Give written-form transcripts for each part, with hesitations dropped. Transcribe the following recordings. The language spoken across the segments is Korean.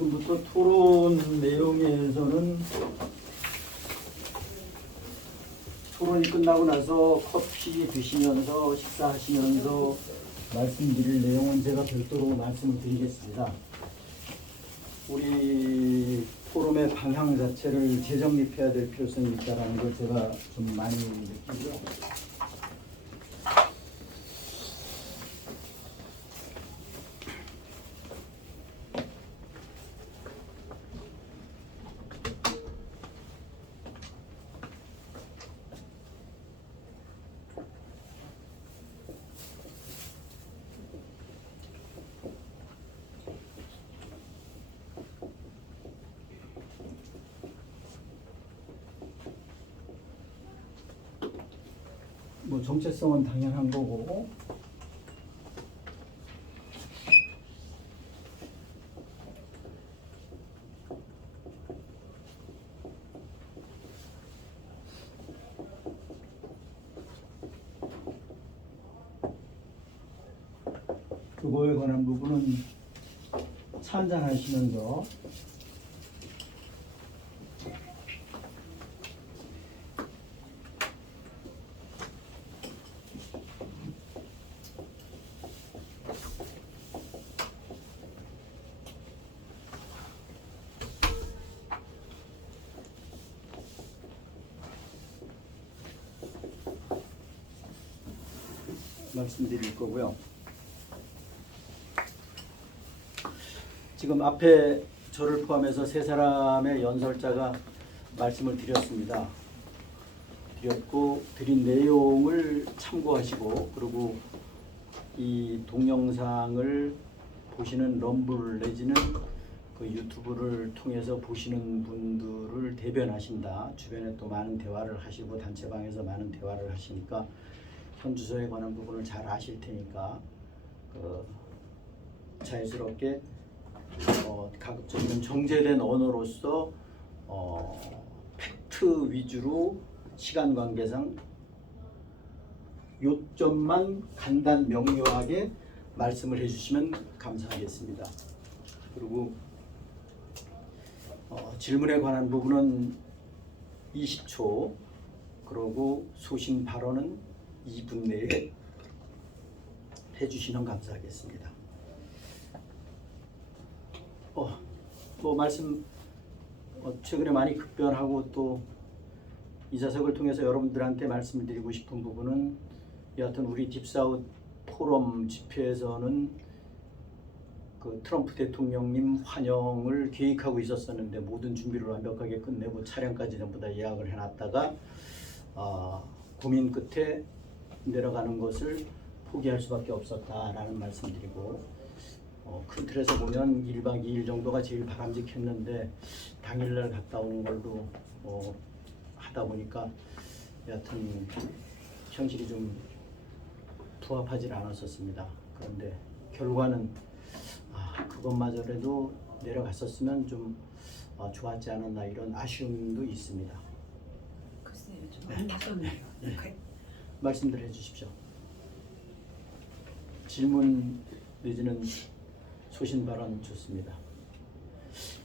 지금부터 토론 내용에서는 토론이 끝나고 나서 커피 드시면서 식사하시면서 말씀드릴 내용은 제가 별도로 말씀을 드리겠습니다. 우리 토론의 방향 자체를 재정립해야 될 필요성이 있다는 걸 제가 좀 많이 느끼고요. 뭐 정체성은 당연한 거고 그거에 관한 부분은 찬장하시면서 말씀드릴 거고요. 지금 앞에 저를 포함해서 세 사람의 연설자가 말씀을 드렸습니다. 드린 내용을 참고하시고 그리고 이 동영상을 보시는 럼블 내지는 그 유튜브를 통해서 보시는 분들을 대변하신다. 주변에 또 많은 대화를 하시고 단체방에서 많은 대화를 하시니까 현 주소에 관한 부분을 잘 아실 테니까 자연스럽게 가급적이면 정제된 언어로서 팩트 위주로 시간 관계상 요점만 간단 명료하게 말씀을 해주시면 감사하겠습니다. 그리고 질문에 관한 부분은 20초, 그리고 소신 발언은 2분 내에 해주시면 감사하겠습니다. 뭐 말씀 최근에 많이 급변하고 또 이 자석을 통해서 여러분들한테 말씀을 드리고 싶은 부분은 여하튼 우리 딥사우스 포럼 집회에서는 그 트럼프 대통령님 환영을 계획하고 있었었는데 모든 준비를 완벽하게 끝내고 차량까지 전부 다 예약을 해놨다가 고민 끝에 내려가는 것을 포기할 수밖에 없었다라는 말씀드리고 큰 틀에서 보면 1박 2일 정도가 제일 바람직했는데 당일날 갔다 오는 걸로 하다 보니까 여하튼 현실이 좀 부합하지 않았었습니다. 그런데 결과는 그것마저라도 내려갔었으면 좀 좋았지 않았나 이런 아쉬움도 있습니다. 글쎄요, 좀 많이 아쉽네요. 네. 말씀들 해주십시오. 질문 내지는 소신 발언 좋습니다.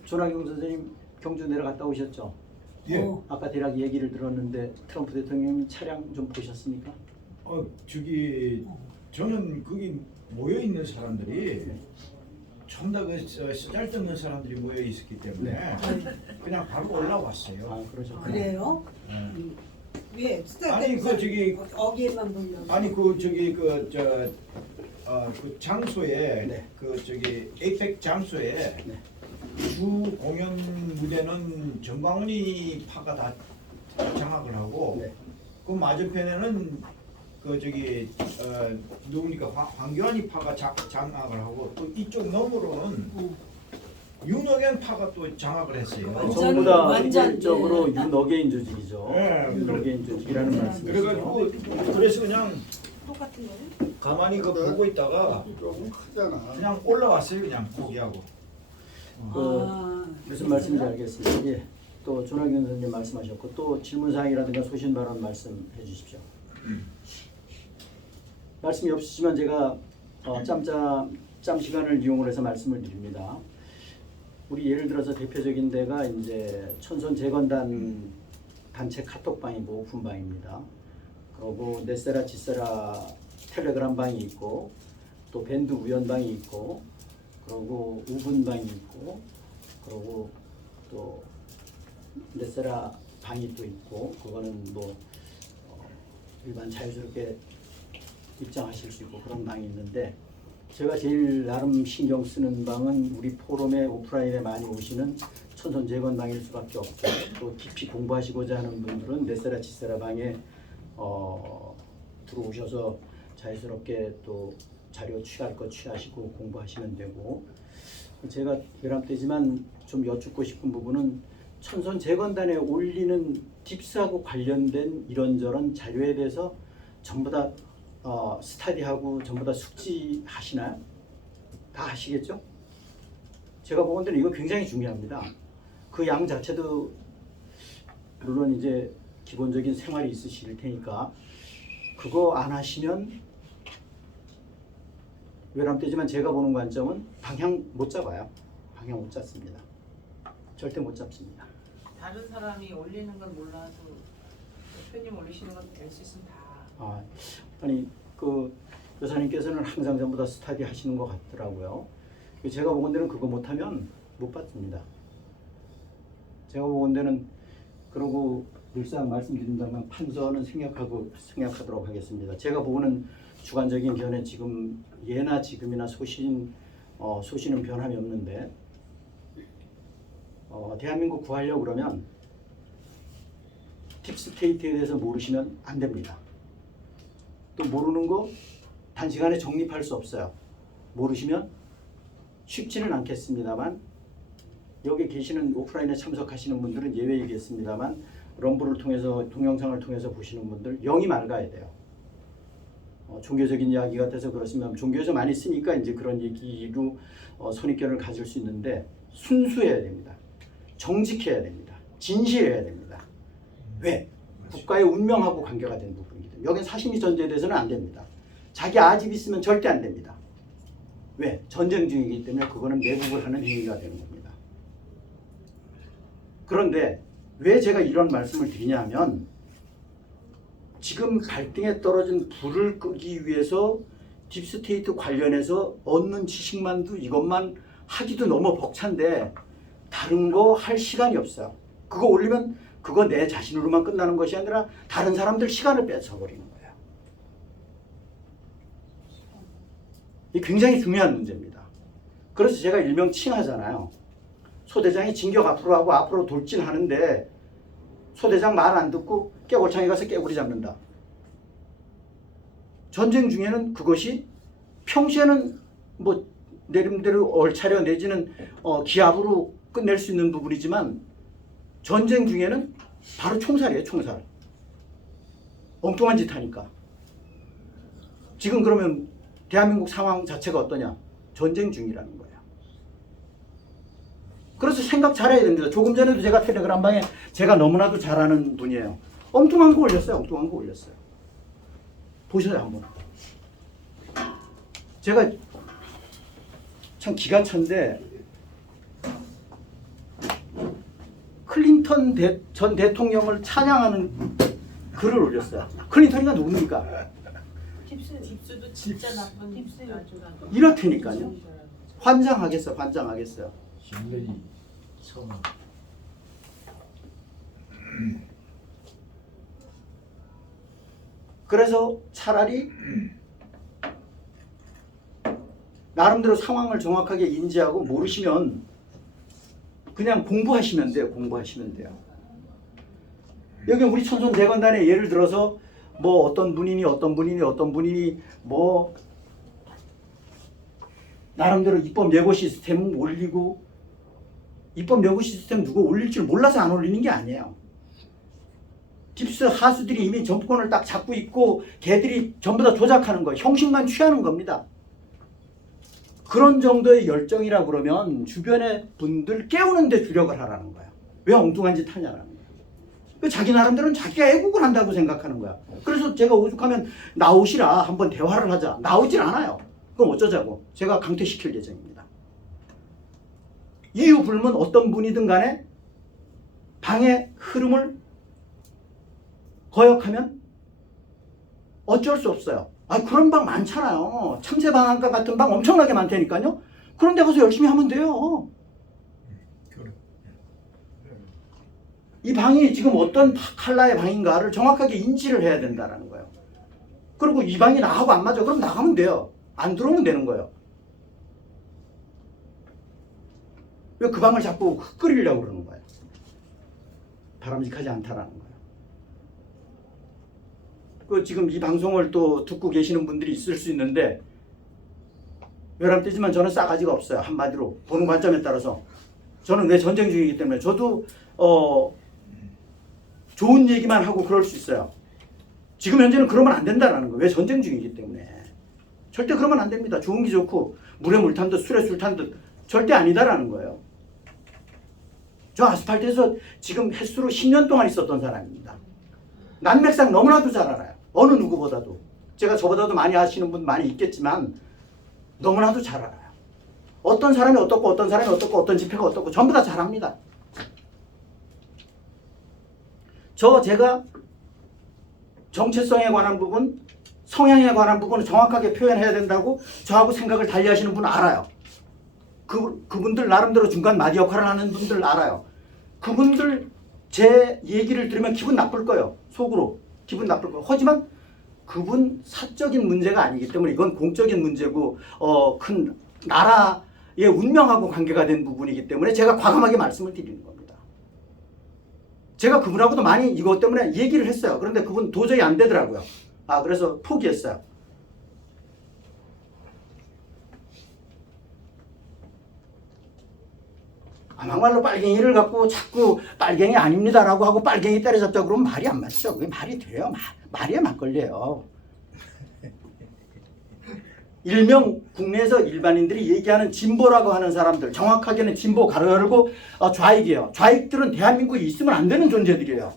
조나경 선생님 경주 내려갔다 오셨죠? 예. 아까 대략 얘기를 들었는데 트럼프 대통령 차량 좀 보셨습니까? 저는 거기 모여 있는 사람들이 전부 다그 쓰잘데없는 사람들이 모여 있었기 때문에 그냥 바로 올라왔어요. 그러죠. 그래요? 왜? 아니 그 저기 어기에만 보려고. 아니 그 저기 그 장소에 네. 그 저기 에이펙 장소에 네. 주 공연 무대는 정광훈이 파가 다 장악을 하고 네. 그 맞은편에는 그 저기 누굽니까 황교안이 파가 장악을 하고 또 이쪽 너머로는 윤어겐 파가 또 장악을 했어요. 전부 다 완전, 일적으로 네. 윤어게인 조직이죠. 네. 윤어게인 조직이라는 말씀이시죠. 그래가지고 그래서 그냥 똑같은 거예요? 가만히 그 보고 있다가 조금 크잖아. 그냥 올라왔어요. 그냥 포기하고. 무슨 말씀인지 알겠습니다. 예. 또 조나경 선생님 말씀하셨고 또 질문사항이라든가 소신 발언 말씀해 주십시오. 말씀이 없으시면 제가 짬 시간을 이용을 해서 말씀을 드립니다. 우리 예를 들어서 대표적인 데가 이제 천손재건단 단체 카톡방이고 오픈방입니다. 그리고 넷세라 지세라 텔레그램 방이 있고 또 밴드 우연방이 있고 그리고 우분방이 있고 그리고 또 넷세라 방이 또 있고 그거는 뭐 일반 자유스럽게 입장하실 수 있고 그런 방이 있는데 제가 제일 나름 신경 쓰는 방은 우리 포럼에 오프라인에 많이 오시는 천손재건방일 수밖에 없고 또 깊이 공부하시고자 하는 분들은 넷세라 지세라 방에 들어오셔서 자유스럽게 또 자료 취할 거 취하시고 공부하시면 되고 제가 외람되지만 좀 여쭙고 싶은 부분은 천손재건단에 올리는 딥스하고 관련된 이런저런 자료에 대해서 전부 다 스타디하고 전부 다 숙지하시나요? 다 하시겠죠? 제가 보건대로 이거 굉장히 중요합니다. 그 양 자체도 물론 이제 기본적인 생활이 있으실 테니까 그거 안 하시면 외람되지만 제가 보는 관점은 방향 못 잡아요. 방향 못 잡습니다. 절대 못 잡습니다. 다른 사람이 올리는 건 몰라도 대표님 올리시는 건 될 수 있으면 다. 아니 그 여사님께서는 항상 전부 다 스타디 하시는 것 같더라고요. 제가 보건 데는 그거 못하면 못 받습니다. 제가 보건 데는 그러고 늘상 말씀드린다면 판서는 생략하도록 하겠습니다. 제가 보는 주관적인 견해 지금 예나 지금이나 소신은 변함이 없는데 대한민국 구하려고 그러면 딥스테이트에 대해서 모르시면 안 됩니다. 또 모르는 거 단시간에 정립할 수 없어요. 모르시면 쉽지는 않겠습니다만 여기 계시는 오프라인에 참석하시는 분들은 예외이겠습니다만 럼블을 통해서 동영상을 통해서 보시는 분들 영이 맑아야 돼요. 종교적인 이야기 같아서 그렇습니다. 종교에서 많이 쓰니까 이제 그런 얘기로 선입견을 가질 수 있는데 순수해야 됩니다. 정직해야 됩니다. 진실해야 됩니다. 왜? 국가의 운명하고 관계가 되는 부분이기 때문에 여기는 사심이 전제돼서는 안 됩니다. 자기 아집 있으면 절대 안 됩니다. 왜? 전쟁 중이기 때문에 그거는 매국을 하는 행위가 되는 겁니다. 그런데 왜 제가 이런 말씀을 드리냐면 지금 갈등에 떨어진 불을 끄기 위해서 딥스테이트 관련해서 얻는 지식만도 이것만 하기도 너무 벅찬데 다른 거 할 시간이 없어요. 그거 올리면 그거 내 자신으로만 끝나는 것이 아니라 다른 사람들 시간을 뺏어버리는 거예요. 이게 굉장히 중요한 문제입니다. 그래서 제가 일명 칭하잖아요. 소대장이 진격 앞으로 하고 앞으로 돌진하는데 소대장 말 안 듣고 깨골창에 가서 깨구리 잡는다. 전쟁 중에는 그것이 평소에는 뭐 내림대로 얼차려 내지는 기압으로 끝낼 수 있는 부분이지만 전쟁 중에는 바로 총살이에요. 총살. 엉뚱한 짓 하니까. 지금 그러면 대한민국 상황 자체가 어떠냐? 전쟁 중이라는 거예요. 그래서 생각 잘해야 됩니다. 조금 전에도 제가 텔레그램방에 제가 너무나도 잘하는 분이에요. 엉뚱한 거 올렸어요. 엉뚱한 거 올렸어요. 보셔요 한번. 제가 참 기가 찬데 클린턴 전 대통령을 찬양하는 글을 올렸어요. 클린턴이가 누굽니까? 딥스도 진짜 나쁜 딥스. 이렇다니까요. 환장하겠어요. 환장하겠어요. 힘들이 처음. 그래서 차라리 나름대로 상황을 정확하게 인지하고 모르시면 그냥 공부하시면 돼요. 공부하시면 돼요. 여기 우리 천손재건단에 예를 들어서 뭐 어떤 분이니 뭐 나름대로 입법 예고 시스템 올리고 입법 예고 시스템 누가 올릴 줄 몰라서 안 올리는 게 아니에요. 딥스 하수들이 이미 정권을 딱 잡고 있고 걔들이 전부 다 조작하는 거예요. 형식만 취하는 겁니다. 그런 정도의 열정이라 그러면 주변의 분들 깨우는 데 주력을 하라는 거야. 왜 엉뚱한 짓 하냐라는 거야. 자기 나름대로는 자기가 애국을 한다고 생각하는 거야. 그래서 제가 오죽하면 나오시라 한번 대화를 하자. 나오질 않아요. 그럼 어쩌자고. 제가 강퇴시킬 예정입니다. 이유 불문 어떤 분이든 간에 방의 흐름을 거역하면 어쩔 수 없어요. 아, 그런 방 많잖아요. 참새방앗간 같은 방 엄청나게 많다니까요. 그런 데 가서 열심히 하면 돼요. 이 방이 지금 어떤 컬러의 방인가를 정확하게 인지를 해야 된다는 거예요. 그리고 이 방이 나하고 안 맞아. 그럼 나가면 돼요. 안 들어오면 되는 거예요. 왜 그 방을 자꾸 흑끓이려고 그러는 거예요? 바람직하지 않다라는 거예요. 그 지금 이 방송을 또 듣고 계시는 분들이 있을 수 있는데 외람되지만 저는 싸가지가 없어요. 한마디로 보는 관점에 따라서 저는 왜 전쟁 중이기 때문에 저도 좋은 얘기만 하고 그럴 수 있어요. 지금 현재는 그러면 안 된다라는 거예요. 왜 전쟁 중이기 때문에 절대 그러면 안 됩니다. 좋은 게 좋고 물에 물 탄 듯 술에 술 탄 듯 절대 아니다라는 거예요. 저 아스팔트에서 지금 횟수로 10년 동안 있었던 사람입니다. 난맥상 너무나도 잘 알아요. 어느 누구보다도. 제가 저보다도 많이 하시는 분 많이 있겠지만 너무나도 잘 알아요. 어떤 사람이 어떻고 어떤 사람이 어떻고 어떤 집회가 어떻고 전부 다 잘 압니다. 제가 정체성에 관한 부분, 성향에 관한 부분을 정확하게 표현해야 된다고 저하고 생각을 달리하시는 분은 알아요. 그분들 나름대로 중간 마디 역할을 하는 분들 알아요. 그분들 제 얘기를 들으면 기분 나쁠 거예요. 속으로 기분 나쁠 거예요. 하지만 그분 사적인 문제가 아니기 때문에 이건 공적인 문제고 큰 나라의 운명하고 관계가 된 부분이기 때문에 제가 과감하게 말씀을 드리는 겁니다. 제가 그분하고도 많이 이것 때문에 얘기를 했어요. 그런데 그분 도저히 안 되더라고요. 그래서 포기했어요. 막말로 빨갱이를 갖고 자꾸 빨갱이 아닙니다라고 하고 빨갱이 때려잡자 그러면 말이 안 맞죠. 그게 말이 돼요. 말이야 막걸리예요. 일명 국내에서 일반인들이 얘기하는 진보라고 하는 사람들, 정확하게는 진보 가로 열고 좌익이에요. 좌익들은 대한민국에 있으면 안 되는 존재들이에요.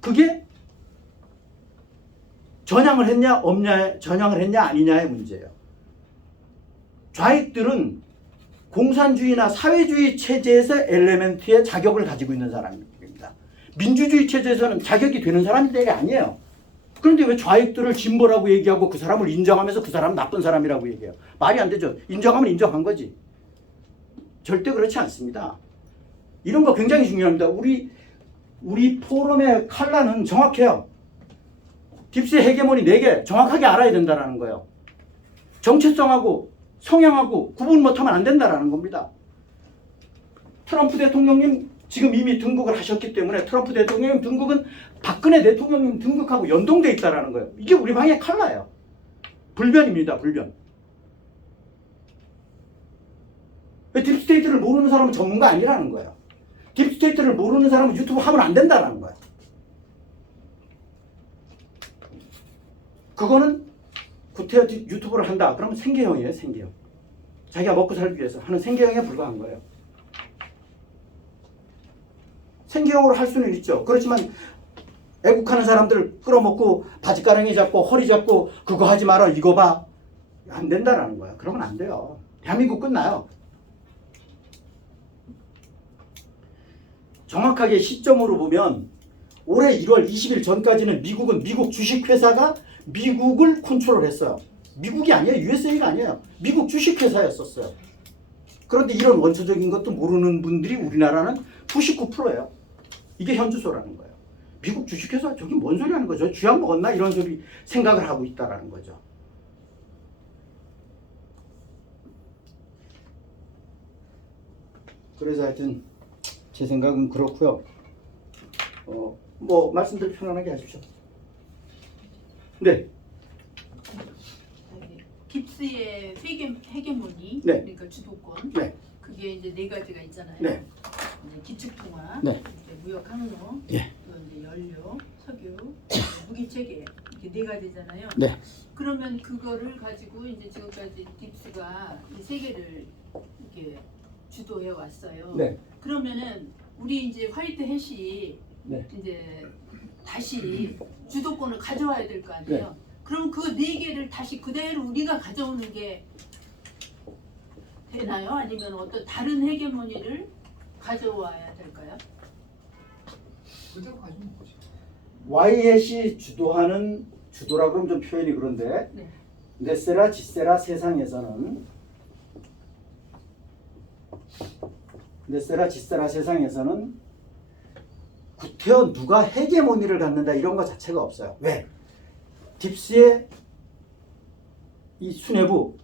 그게 전향을 했냐 없냐, 전향을 했냐 아니냐의 문제예요. 좌익들은 공산주의나 사회주의 체제에서 엘리멘트의 자격을 가지고 있는 사람입니다. 민주주의 체제에서는 자격이 되는 사람들이 아니에요. 그런데 왜 좌익들을 진보라고 얘기하고 그 사람을 인정하면서 그 사람은 나쁜 사람이라고 얘기해요? 말이 안 되죠. 인정하면 인정한 거지. 절대 그렇지 않습니다. 이런 거 굉장히 중요합니다. 우리 포럼의 칼라는 정확해요. 딥스의 헤게모니 4개 정확하게 알아야 된다는 거예요. 정체성하고 성향하고 구분 못하면 안 된다는 겁니다. 트럼프 대통령님 지금 이미 등극을 하셨기 때문에 트럼프 대통령님 등극은 박근혜 대통령님 등극하고 연동돼 있다는 거예요. 이게 우리 방의 칼라예요. 불변입니다. 불변. 딥스테이트를 모르는 사람은 전문가 아니라는 거예요. 딥스테이트를 모르는 사람은 유튜브 하면 안 된다는 거예요. 그거는 구태여 유튜브를 한다. 그러면 생계형이에요. 생계형. 자기가 먹고 살기 위해서 하는 생계형에 불과한 거예요. 생계형으로 할 수는 있죠. 그렇지만 애국하는 사람들 끌어먹고 바지가랑이 잡고 허리 잡고 그거 하지 마라 이거 봐. 안 된다라는 거야. 그러면 안 돼요. 대한민국 끝나요. 정확하게 시점으로 보면 올해 1월 20일 전까지는 미국 주식회사가 미국을 컨트롤했어요. 미국이 아니에요. USA가 아니에요. 미국 주식회사였었어요. 그런데 이런 원초적인 것도 모르는 분들이 우리나라는 99%예요. 이게 현주소라는 거예요. 미국 주식회사 저기 뭔 소리 하는 거죠? 쥐약 먹었나? 이런 소리 생각을 하고 있다라는 거죠. 그래서 하여튼 제 생각은 그렇고요. 뭐 말씀들 편안하게 하십시오. 네. 깁스의 헤게모니, 네. 그러니까 주도권, 네. 그게 이제 4가지가 있잖아요. 네. 이제 기축통화, 네. 이제 무역 항로, 네. 또 이제 연료, 석유, 무기 체계 이렇게 4가지잖아요. 네. 그러면 그거를 가지고 이제 지금까지 깁스가 이 3개를 이렇게 주도해 왔어요. 네. 그러면은 우리 이제 화이트 햇이 네. 이제 다시 주도권을 가져와야 될 거 아니에요. 네. 그럼 그 4개를 다시 그대로 우리가 가져오는 게 되나요? 아니면 어떤 다른 헤게모니를 가져와야 될까요? 그대로 가지면 되지. 와이햇이 주도하는 주도라 그러면 좀 표현이 그런데 네. 네세라 지세라 세상에서는 구태여 누가 헤게모니를 갖는다 이런 것 자체가 없어요. 왜? 딥스의 이 수뇌부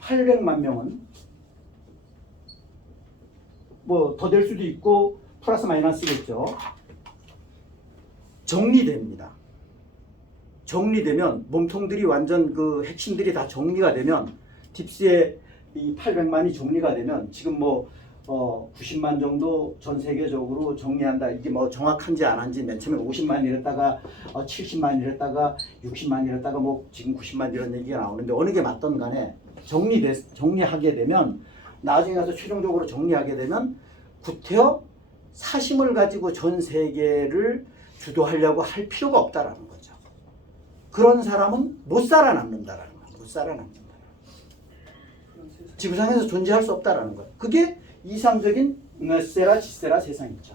800만 명은 뭐 더 될 수도 있고 플러스 마이너스겠죠. 정리됩니다. 정리되면 몸통들이 완전 그 핵심들이 다 정리가 되면 딥스의 이 800만이 정리가 되면 지금 뭐 90만 정도 전 세계적으로 정리한다. 이게 뭐 정확한지 안 한지 맨 처음에 50만 이랬다가 70만 이랬다가 60만 이랬다가 뭐 지금 90만 이런 얘기가 나오는데 어느 게 맞든 간에 정리하게 되면 나중에 가서 최종적으로 정리하게 되면 구태여 사심을 가지고 전 세계를 주도하려고 할 필요가 없다라는 거죠. 그런 사람은 못 살아남는다라는 거예요. 못 살아남는다. 지구상에서 존재할 수 없다라는 거예요. 그게 이상적인 네세라 지세라 세상이죠.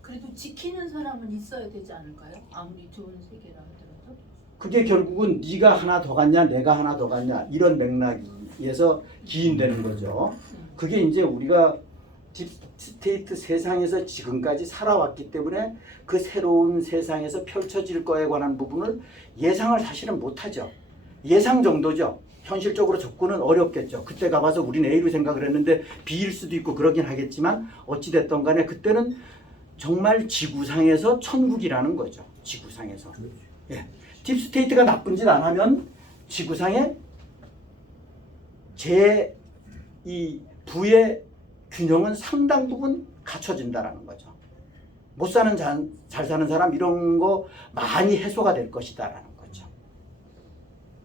그래도 지키는 사람은 있어야 되지 않을까요? 아무리 좋은 세계라 하더라도. 그게 결국은 네가 하나 더 갖냐 내가 하나 더 갖냐 이런 맥락에서 기인되는 거죠. 그게 이제 우리가 딥스테이트 세상에서 지금까지 살아왔기 때문에 그 새로운 세상에서 펼쳐질 거에 관한 부분을 예상을 사실은 못하죠. 예상 정도죠. 현실적으로 접근은 어렵겠죠. 그때 가봐서 우리는 A로 생각을 했는데 B일 수도 있고 그러긴 하겠지만 어찌됐든 간에 그때는 정말 지구상에서 천국이라는 거죠. 지구상에서. 예. 딥스테이트가 나쁜 짓 안 하면 지구상에 이 부의 균형은 상당 부분 갖춰진다라는 거죠. 못 사는 잘 사는 사람 이런 거 많이 해소가 될 것이다라는 거죠.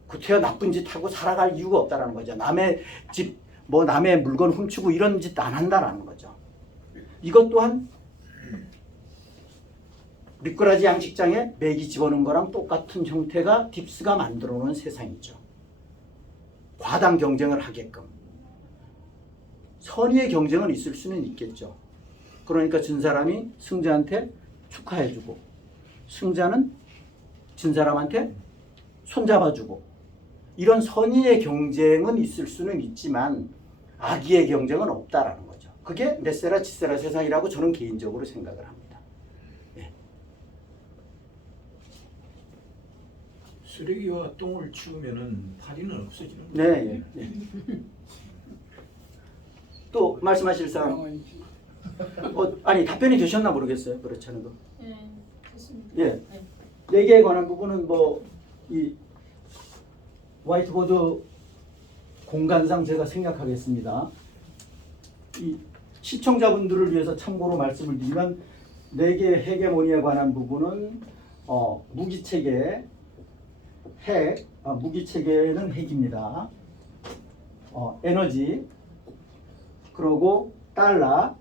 구태여 나쁜 짓 하고 살아갈 이유가 없다라는 거죠. 남의 집, 뭐 남의 물건 훔치고 이런 짓 안 한다라는 거죠. 이것 또한 미꾸라지 양식장에 메기 집어넣은 거랑 똑같은 형태가 딥스가 만들어 놓은 세상이죠. 과당 경쟁을 하게끔. 선의의 경쟁은 있을 수는 있겠죠. 그러니까 진 사람이 승자한테 축하해주고 승자는 진 사람한테 손잡아주고 이런 선의의 경쟁은 있을 수는 있지만 악의의 경쟁은 없다라는 거죠. 그게 네세라 지세라 세상이라고 저는 개인적으로 생각을 합니다. 예. 쓰레기와 똥을 치우면은 파리는 없어지는 네, 거예요. 예, 예. 또 말씀하실 사람? 아니 답변이 되셨나 모르겠어요. 그렇지 않은 거. 네, 됐습니다. 예. 네. 네 개에 관한 부분은 뭐 이 화이트보드 공간상 제가 생각하겠습니다. 이 시청자분들을 위해서 참고로 말씀을 드리면 네 개의 헤게모니에 관한 부분은 무기체계 무기체계는 핵입니다. 에너지 그러고 달러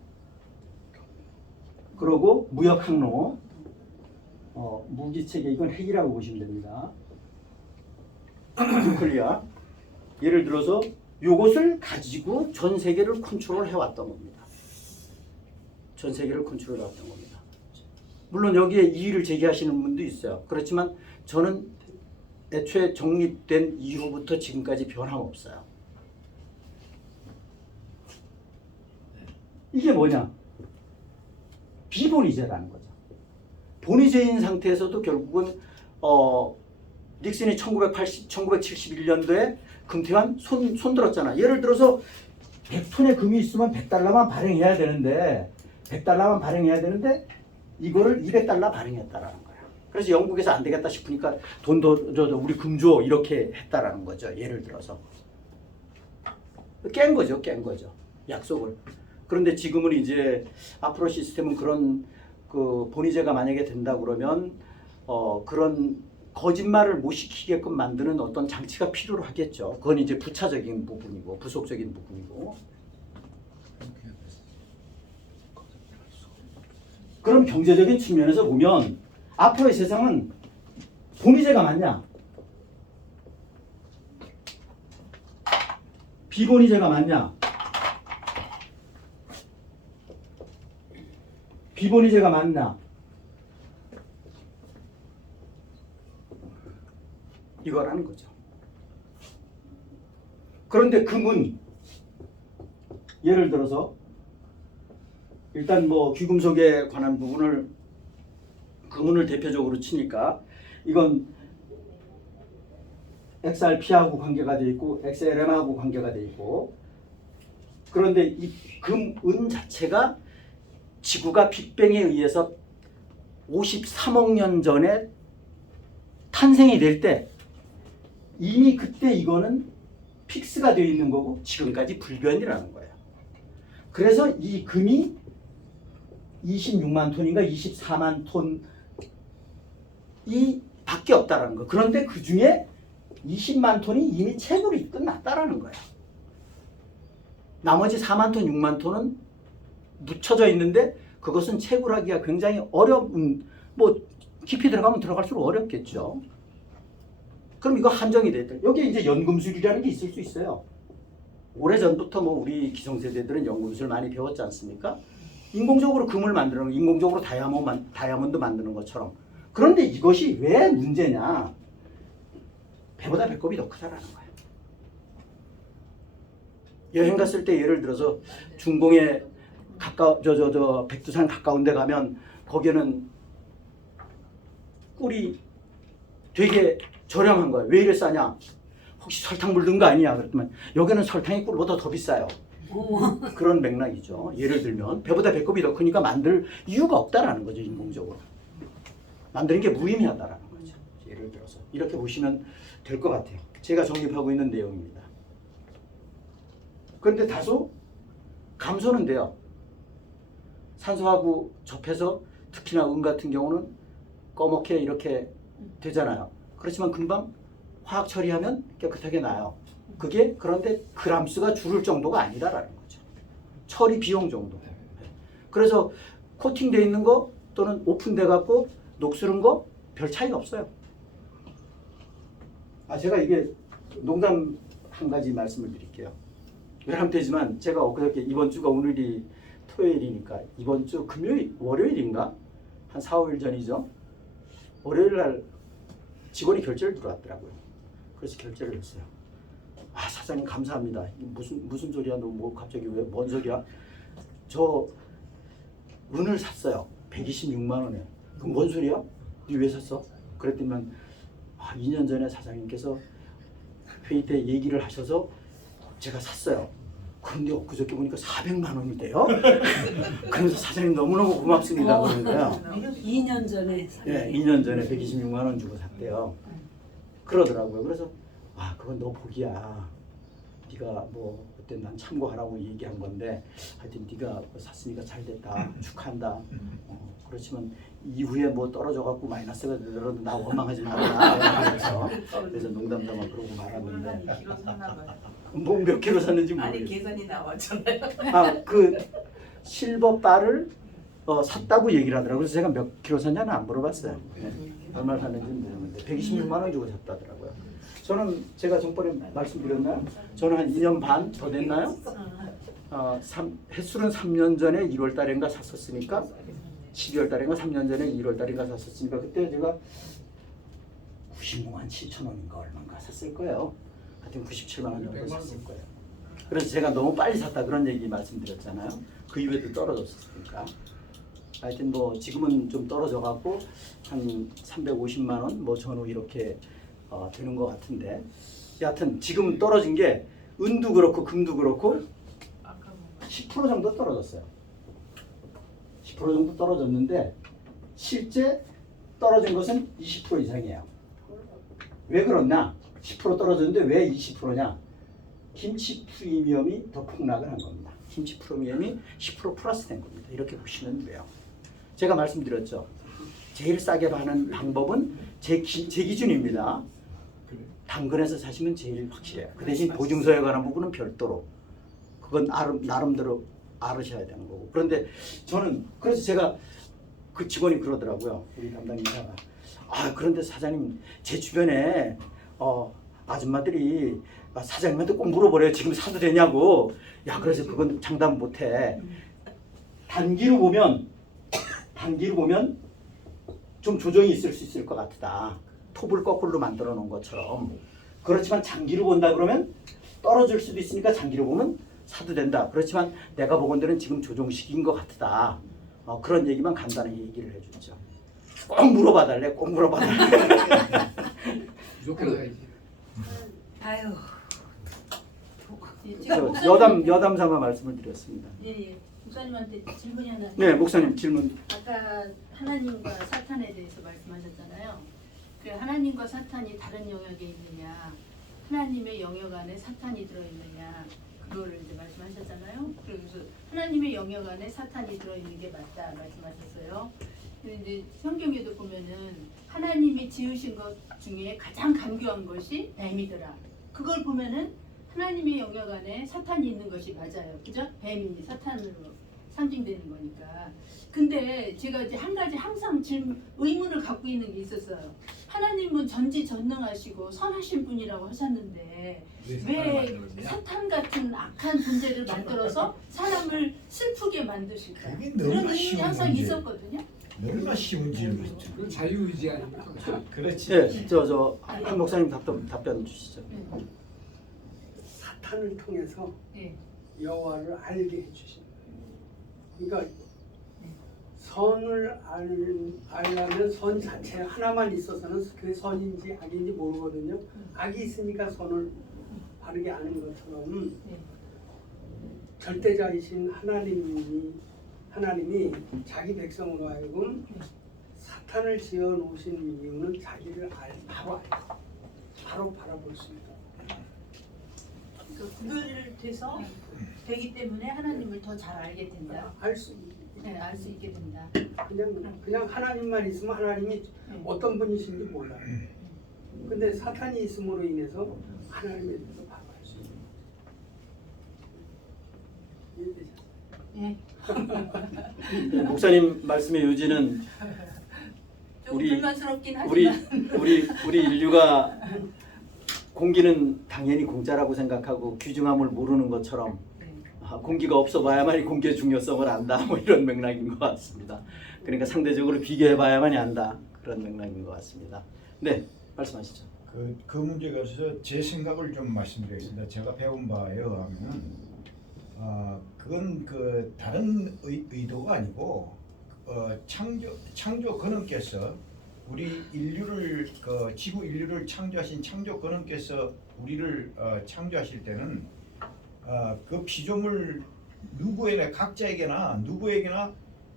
그러고 무역 항로 무기체계 이건 핵이라고 보시면 됩니다. 뉴클리아 예를 들어서 요것을 가지고 전 세계를 컨트롤해 왔던 겁니다. 전 세계를 컨트롤해 왔던 겁니다. 물론 여기에 이의를 제기하시는 분도 있어요. 그렇지만 저는 애초에 정립된 이후부터 지금까지 변함없어요. 이게 뭐냐? 비본위제라는 거죠. 본위제인 상태에서도 결국은 닉슨이 1971년도에 금태환 손들었잖아. 예를 들어서 100톤의 금이 있으면 100달러만 발행해야 되는데 이거를 200달러 발행했다라는 거야. 그래서 영국에서 안 되겠다 싶으니까 돈 더 줘, 우리 금 줘 이렇게 했다라는 거죠. 예를 들어서 깬 거죠. 약속을. 그런데 지금은 이제 앞으로 시스템은 그런 그 본위제가 만약에 된다 그러면 그런 거짓말을 못 시키게끔 만드는 어떤 장치가 필요로 하겠죠. 그건 이제 부차적인 부분이고 부속적인 부분이고. 그럼 경제적인 측면에서 보면 앞으로의 세상은 본위제가 맞냐? 비본이제가 맞냐? 비본이제가 맞나? 이거라는 거죠. 그런데 금은 예를 들어서 일단 뭐 귀금속에 관한 부분을 금은을 대표적으로 치니까 이건 XRP하고 관계가 돼 있고 XLM하고 관계가 돼 있고 그런데 이 금은 자체가 지구가 빅뱅에 의해서 53억 년 전에 탄생이 될 때 이미 그때 이거는 픽스가 되어 있는 거고 지금까지 불변이라는 거예요. 그래서 이 금이 26만 톤인가 24만 톤이 밖에 없다라는 거. 그런데 그 중에 20만 톤이 이미 채굴이 끝났다라는 거예요. 나머지 4만 톤, 6만 톤은 묻혀져 있는데 그것은 채굴하기가 굉장히 어려운 뭐 깊이 들어가면 들어갈수록 어렵겠죠. 그럼 이거 한정이 됐다. 여기에 이제 연금술이라는 게 있을 수 있어요. 오래전부터 뭐 우리 기성세대들은 연금술 많이 배웠지 않습니까? 인공적으로 금을 만드는 거, 인공적으로 다이아몬드 만드는 것처럼. 그런데 이것이 왜 문제냐? 배보다 배꼽이 더 크다라는 거예요. 여행 갔을 때 예를 들어서 중공에 백두산 가까운 데 가면 거기는 꿀이 되게 저렴한 거예요. 왜 이래 싸냐? 혹시 설탕 물 넣은 거 아니냐? 그랬더니 여기는 설탕이 꿀보다 더 비싸요. 그런 맥락이죠. 예를 들면 배보다 배꼽이 더 크니까 만들 이유가 없다라는 거죠. 인공적으로. 만드는 게 무의미하다라는 거죠. 예를 들어서 이렇게 보시면 될 것 같아요. 제가 정립하고 있는 내용입니다. 그런데 다소 감소는 돼요. 산소하고 접해서 특히나 은 같은 경우는 꺼멓게 이렇게 되잖아요. 그렇지만 금방 화학 처리하면 깨끗하게 나요. 그게 그런데 그람수가 줄을 정도가 아니다라는 거죠. 처리 비용 정도. 그래서 코팅돼 있는 거 또는 오픈돼 갖고 녹슬은 거 별 차이가 없어요. 제가 이게 농담 한 가지 말씀을 드릴게요. 외람되지만 제가 엊그저께 이번 주가 오늘이 토요일이니까 이번 주 월요일인가? 한 4, 5일 전이죠. 월요일 날 직원이 결제를 들어왔더라고요. 그래서 결제를 했어요. 사장님 감사합니다. 무슨 소리야? 너 뭐 갑자기 왜 뭔 소리야? 저 은을 샀어요. 126만 원에. 그럼 뭔 소리야? 니 왜 샀어? 그랬더니 2년 전에 사장님께서 회의 때 얘기를 하셔서 제가 샀어요. 그런데 엊그저께 보니까 400만 원이 돼요. 그래서 사장님 너무너무 고맙습니다. 그러는 거예요. 2년 전에 네, 2년 전에 126만 원 주고 샀대요. 그러더라고요. 그래서 그건 너 복이야. 네가 뭐 그때 난 참고하라고 얘기한 건데 하여튼 네가 샀으니까 잘 됐다. 축하한다. 그렇지만 이후에 뭐 떨어져 갖고 마이너스가 되더라도 나 원망하지 말아라. 그래서 농담 삼아 그러고 말았는데 몇 킬로 샀나 봐요. 뭐 몇 킬로 샀는지 아니 모르겠어요. 계산이 나왔잖아요. 그 실버 바를 샀다고 얘기를 하더라고요. 그래서 제가 몇 킬로 샀냐는 안 물어봤어요. 네. 얼마 샀는지는 모르는데 126만 원 주고 샀다더라고요. 저는 제가 전번에 말씀드렸나요? 저는 한 2년 반 더 됐나요? 햇술은 3년 전에 1월 달인가 샀었으니까 12월 달인가 3년 전에 1월 달인가 샀었으니까 그때 제가 95만 7천 원인가 얼마인가 샀을 거예요. 하여튼 97만 원 정도 샀을 거예요. 그래서 제가 너무 빨리 샀다 그런 얘기 말씀드렸잖아요. 그 이후에도 떨어졌으니까. 하여튼 뭐 지금은 좀 떨어져 갖고 한 350만 원 뭐 전후 이렇게 되는 것 같은데 여하튼 지금 떨어진 게 은도 그렇고 금도 그렇고 10% 정도 떨어졌어요. 10% 정도 떨어졌는데 실제 떨어진 것은 20% 이상이에요. 왜 그렇나? 10% 떨어졌는데 왜 20%냐? 김치 프리미엄이 더 폭락을 한 겁니다. 김치 프리미엄이 10% 플러스 된 겁니다. 이렇게 보시면 돼요. 제가 말씀드렸죠. 제일 싸게 파는 방법은 제 기준입니다. 당근에서 사시면 제일 확실해요. 그 대신 보증서에 관한 부분은 별도로 그건 나름대로 알으셔야 되는 거고. 그런데 저는 그래서 제가 그 직원이 그러더라고요. 우리 담당 인사가 그런데 사장님 제 주변에 아줌마들이 사장님한테 꼭 물어보래요. 지금 사도 되냐고. 야, 그래서 그건 장담 못해. 단기로 보면 좀 조정이 있을 수 있을 것 같다. 톱을 거꾸로 만들어 놓은 것처럼. 그렇지만 장기로 본다 그러면 떨어질 수도 있으니까 장기로 보면 사도 된다. 그렇지만 내가 보건대로는 지금 조정 시기인 것 같다. 그런 얘기만 간단하게 얘기를 해주죠. 꼭 물어봐달래. 꼭 물어봐달래. 무조건 사야지. 아유. 예, 저 목사님- 여담 삼아 말씀을 드렸습니다. 예, 목사님한테 질문이 하나. 네, 목사님 질문. 아까 하나님과 사탄에 대해서 말씀하셨잖아요. 그 하나님과 사탄이 다른 영역에 있느냐, 하나님의 영역 안에 사탄이 들어있느냐, 그거를 이제 말씀하셨잖아요. 그래서 하나님의 영역 안에 사탄이 들어있는 게 맞다 말씀하셨어요. 근데 이제 성경에도 보면은 하나님이 지으신 것 중에 가장 간교한 것이 뱀이더라. 그걸 보면은 하나님의 영역 안에 사탄이 있는 것이 맞아요. 그죠? 뱀이 사탄으로 상징되는 거니까. 근데 제가 이제 한 가지 항상 의문을 갖고 있는 게 있었어요. 하나님은 전지전능하시고 선하신 분이라고 하셨는데 왜 사탄 같은 악한 존재를 만들어서 사람을 슬프게 만드실까? 그게 그런 너무나 의문이 쉬운 항상 문제. 있었거든요. 너무나 쉬운 질문이죠. 그 자유의지 아닙니까? 그렇지. 네, 한 목사님 답변 주시죠. 사탄을 통해서 네. 여호와를 알게 해주신 거예요. 그러니까 선을 알려면 선 자체 하나만 있어서는 그게 선인지 악인지 모르거든요. 악이 있으니까 선을 바르게 아는 것처럼 네. 절대자이신 하나님이 자기 백성으로 하여금 사탄을 지어 놓으신 이유는 자기를 바로 알고 바로 바라볼 수 있다. 그 구별을 돼서 되기 때문에 하나님을 더 잘 알게 된다. 알 수 네, 알 수 있게 된다. 그냥 하나님만 있으면 하나님이 어떤 분이신지 몰라요. 근데 사탄이 있음으로 인해서 하나님에 대해서 바로 알 수 있는 거예요. 이해되셨어요? 네. 목사님 말씀의 요지는 좀 우리- 불만스럽긴 우리 하지만 인류가 공기는 당연히 공짜라고 생각하고 귀중함을 모르는 것처럼 공기가 없어봐야만이 공기의 중요성을 안다. 뭐 이런 맥락인 것 같습니다. 그러니까 상대적으로 비교해봐야만이 안다. 그런 맥락인 것 같습니다. 네, 말씀하시죠. 그 문제에 있어서 제 생각을 좀 말씀드리겠습니다. 제가 배운 바에 의하면 그건 그 다른 의도가 아니고 창조 근원께서 우리 인류를 지구 인류를 창조하신 창조 근원께서 우리를 창조하실 때는 그 피조물 각자에게나 누구에게나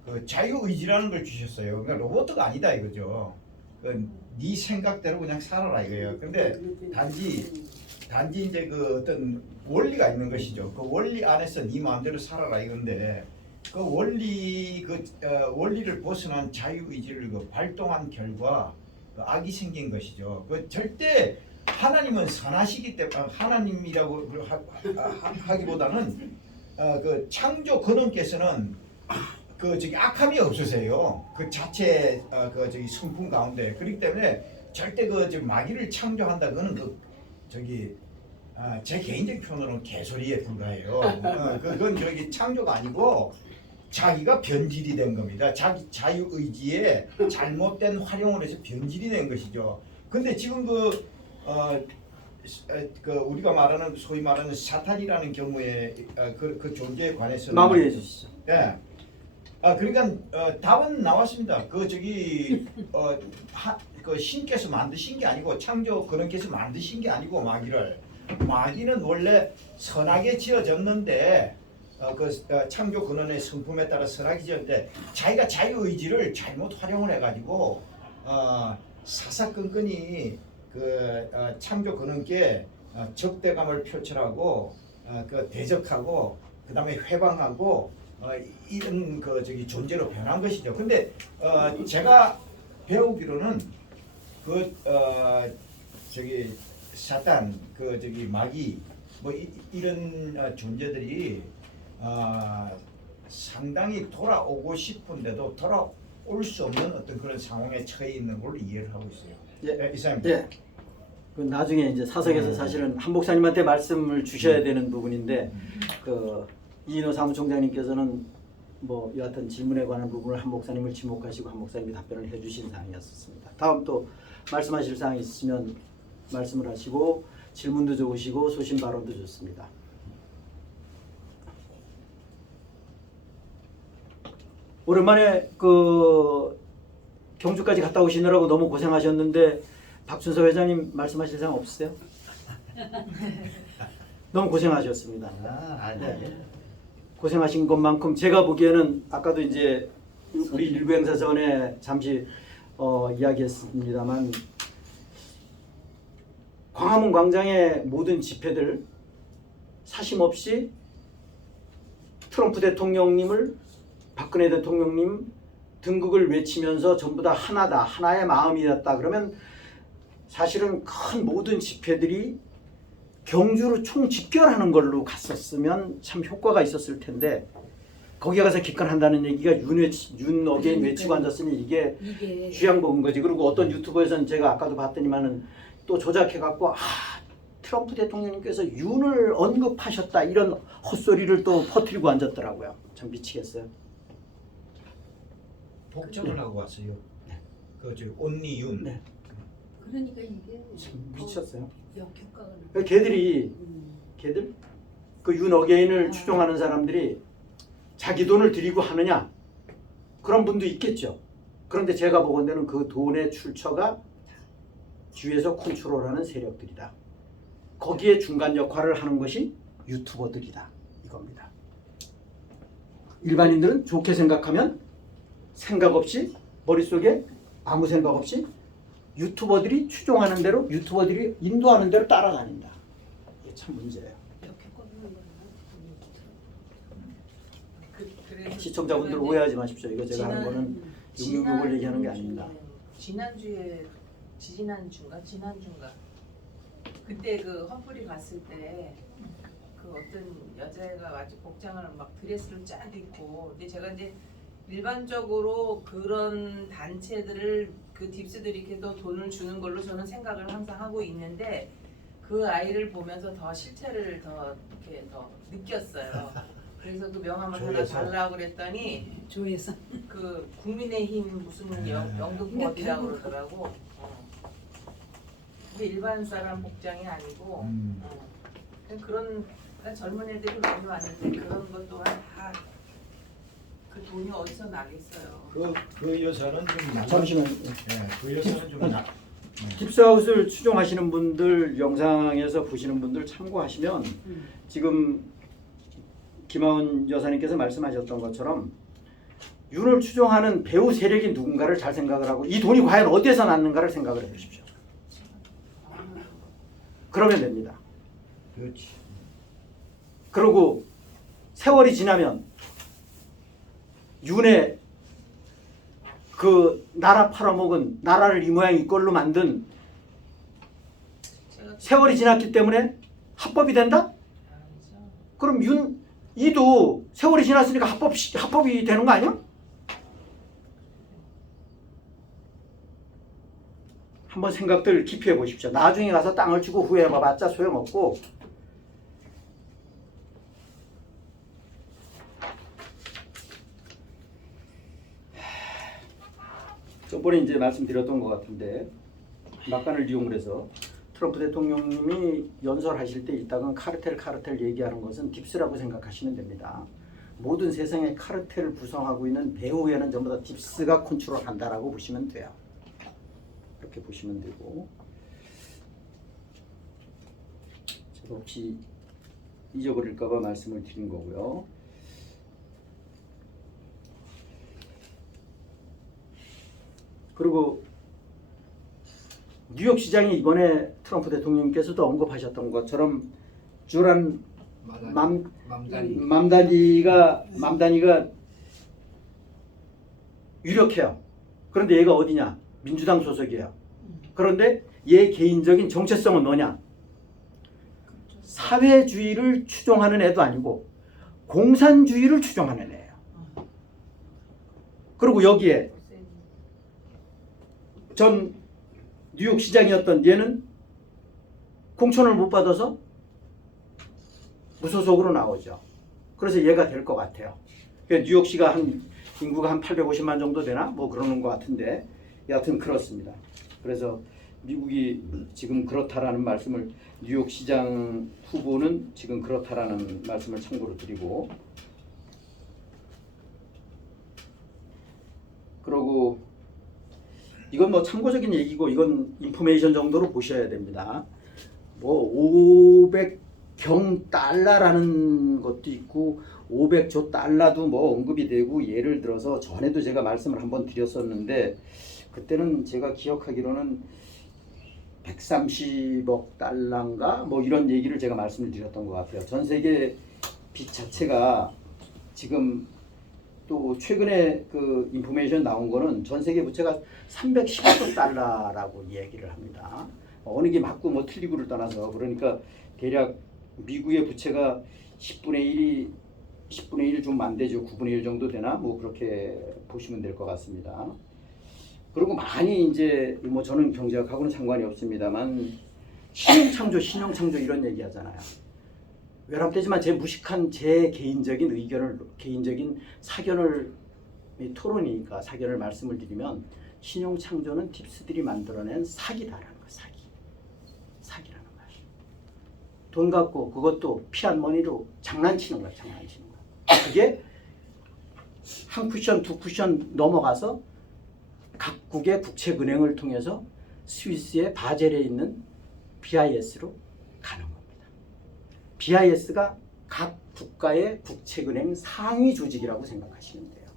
그 자유 의지라는 걸 주셨어요. 그러니까 로봇가 아니다 이거죠. 네 생각대로 그냥 살아라 이거예요. 근데 단지 이제 그 어떤 원리가 있는 것이죠. 그 원리 안에서 네 마음대로 살아라 이건데 그 원리를 벗어난 자유 의지를 발동한 결과 악이 생긴 것이죠. 그 절대 하나님은 선하시기 때문에 하나님이라고 하기보다는 그 창조 근원께서는 악함이 없으세요. 그 자체 성품 가운데. 그렇기 때문에 절대 마귀를 창조한다 그거는 제 개인적 표현으로는 개소리에 불과해요. 그건 창조가 아니고 자기가 변질이 된 겁니다. 자기 자유 의지에 잘못된 활용을 해서 변질이 된 것이죠. 근데 지금 우리가 말하는 소위 말하는 사탄이라는 경우에 그 존재에 관해서는 마무리해 주시죠. 예. 그러니까 답은 나왔습니다. 그 신께서 만드신 게 아니고 창조 근원께서 만드신 게 아니고 마귀는 원래 선하게 지어졌는데 창조 근원의 성품에 따라 선하게 지었는데 자기가 자유 의지를 잘못 활용을 해가지고 사사건건이 창조 근원께 적대감을 표출하고 대적하고 그 다음에 회방하고 이런 존재로 변한 것이죠. 근데 제가 배우기로는 사탄 마귀 뭐 이런 존재들이 상당히 돌아오고 싶은데도 돌아올 수 없는 어떤 그런 상황에 처해 있는 걸로 이해를 하고 있어요. 예. 이사님. 예. 그 나중에 이제 사석에서 사실은 한 목사님한테 말씀을 주셔야 되는 부분인데 그 이인호 사무총장님께서는 뭐 여하튼 질문에 관한 부분을 한 목사님을 지목하시고 한 목사님이 답변을 해주신 사항이었습니다. 다음 또 말씀하실 사항이 있으시면 말씀을 하시고 질문도 좋으시고 소신 발언도 좋습니다. 오랜만에 그 경주까지 갔다 오시느라고 너무 고생하셨는데 박준서 회장님 말씀하실 사항 없으세요? 너무 고생하셨습니다. 네. 고생하신 것만큼 제가 보기에는 아까도 이제 우리 일부 행사 전에 잠시 이야기했습니다만 광화문 광장의 모든 집회들 사심없이 트럼프 대통령님을 박근혜 대통령님 등극을 외치면서 전부 다 하나다, 하나의 마음이었다. 그러면 사실은 큰 모든 집회들이 경주로 총집결하는 걸로 갔었으면 참 효과가 있었을 텐데 거기 가서 기권한다는 얘기가 윤 어게인 외치고 앉았으니 이게 쥐양 먹은 거지. 그리고 어떤 유튜버에서는 제가 아까도 봤더니만은 또 조작해갖고 트럼프 대통령님께서 윤을 언급하셨다 이런 헛소리를 또 퍼뜨리고 앉았더라고요. 참 미치겠어요. 복장을 하고 왔어요. 그저 온리윤. 네. 그러니까 이게 미쳤어요. 역효과가 걔들 그 윤 어게인을 추종하는 사람들이 자기 돈을 들이고 하느냐 그런 분도 있겠죠. 그런데 제가 보건대는 그 돈의 출처가 뒤에서 컨트롤하는 세력들이다. 거기에 중간 역할을 하는 것이 유튜버들이다 이겁니다. 일반인들은 좋게 생각하면 생각 없이 머릿속에 아무 생각 없이 유튜버들이 추종하는 대로 유튜버들이 인도하는 대로 따라다닌다. 이게 참 문제예요. 시청자분들 오해하지 마십시오. 이거 제가 하는 거는 육육육을 얘기하는 게 아닙니다. 지난주인가 그때 그 험프리 갔을 때 그 어떤 여자애가 아주 복장을 막 드레스를 쫙 입고 근데 제가 이제 일반적으로 그런 단체들을 그 딥스들이 이렇게 더 돈을 주는 걸로 저는 생각을 항상 하고 있는데 그 아이를 보면서 더 실체를 더 이렇게 더 느꼈어요. 그래서 그 명함을 하나 달라고 그랬더니 조회선 그 국민의힘 무슨 연극 어디라고 그러더라고. 근데 일반 사람 복장이 아니고 그런 젊은 애들이 많이 왔는데 그런 것 또한 다 그 돈이 어디서 나겠어요. 그 여사는 좀 잠시만요. 그 여사는 좀 딥스아웃을 추종하시는 분들 영상에서 보시는 분들 참고하시면 지금 김하은 여사님께서 말씀하셨던 것처럼 윤을 추종하는 배우 세력이 누군가를 잘 생각을 하고 이 돈이 과연 어디에서 났는가를 생각을 해보십시오. 그러면 됩니다. 그렇지. 그리고 세월이 지나면 윤의 그 나라 팔아먹은 나라를 이 모양 이 꼴로 만든 세월이 지났기 때문에 합법이 된다? 그럼 이도 세월이 지났으니까 합법이 되는 거 아니야? 한번 생각들 깊이 해보십시오. 나중에 가서 땅을 주고 후회해봐봤자 소용없고 저번에 이제 말씀드렸던 것 같은데 막간을 이용을 해서 트럼프 대통령님이 연설하실 때 이따금 카르텔 얘기하는 것은 딥스라고 생각하시면 됩니다. 모든 세상의 카르텔을 구성하고 있는 배후에는 전부 다 딥스가 컨트롤한다라고 보시면 돼요. 이렇게 보시면 되고 제가 혹시 잊어버릴까 봐 말씀을 드린 거고요. 그리고 뉴욕 시장이 이번에 트럼프 대통령께서도 언급하셨던 것처럼 주란 맘다니가 유력해요. 그런데 얘가 어디냐? 민주당 소속이에요. 그런데 얘 개인적인 정체성은 뭐냐? 사회주의를 추종하는 애도 아니고 공산주의를 추종하는 애예요. 그리고 여기에 전 뉴욕 시장이었던 얘는 공천을 못 받아서 무소속으로 나오죠. 그래서 얘가 될 것 같아요. 그러니까 뉴욕시가 인구가 한 850만 정도 되나? 뭐 그러는 것 같은데 여하튼 그렇습니다. 그래서 미국이 지금 그렇다라는 말씀을 뉴욕시장 후보는 지금 그렇다라는 말씀을 참고로 드리고 그러고 이건 뭐 참고적인 얘기고 이건 인포메이션 정도로 보셔야 됩니다. 뭐 500경 달러라는 것도 있고 500조 달러도 뭐 언급이 되고 예를 들어서 전에도 제가 말씀을 한번 드렸었는데 그때는 제가 기억하기로는 130억 달러인가 뭐 이런 얘기를 제가 말씀을 드렸던 것 같아요. 전 세계 빚 자체가 지금 또 최근에 그 인포메이션 나온 거는 전 세계 부채가 310억 달러라고 얘기를 합니다. 어느 게 맞고 뭐 틀리고를 떠나서 그러니까 대략 미국의 부채가 10분의 1 좀 안 되죠. 9분의 1 정도 되나 뭐 그렇게 보시면 될 것 같습니다. 그리고 많이 이제 뭐 저는 경제학하고는 상관이 없습니다만 신용창조 이런 얘기 하잖아요. 외람되지만 제 무식한 제 개인적인 의견을 개인적인 사견을 토론이니까 사견을 말씀을 드리면 신용창조는 팁스들이 만들어낸 사기다라는 거 사기라는 거예요. 돈 갖고 그것도 피한머니로 장난치는 거예요. 그게 한 쿠션 두 쿠션 넘어가서 각국의 국책은행을 통해서 스위스의 바젤에 있는 BIS로 가는 겁니다. BIS가 각 국가의 국책은행 상위 조직이라고 생각하시면 돼요.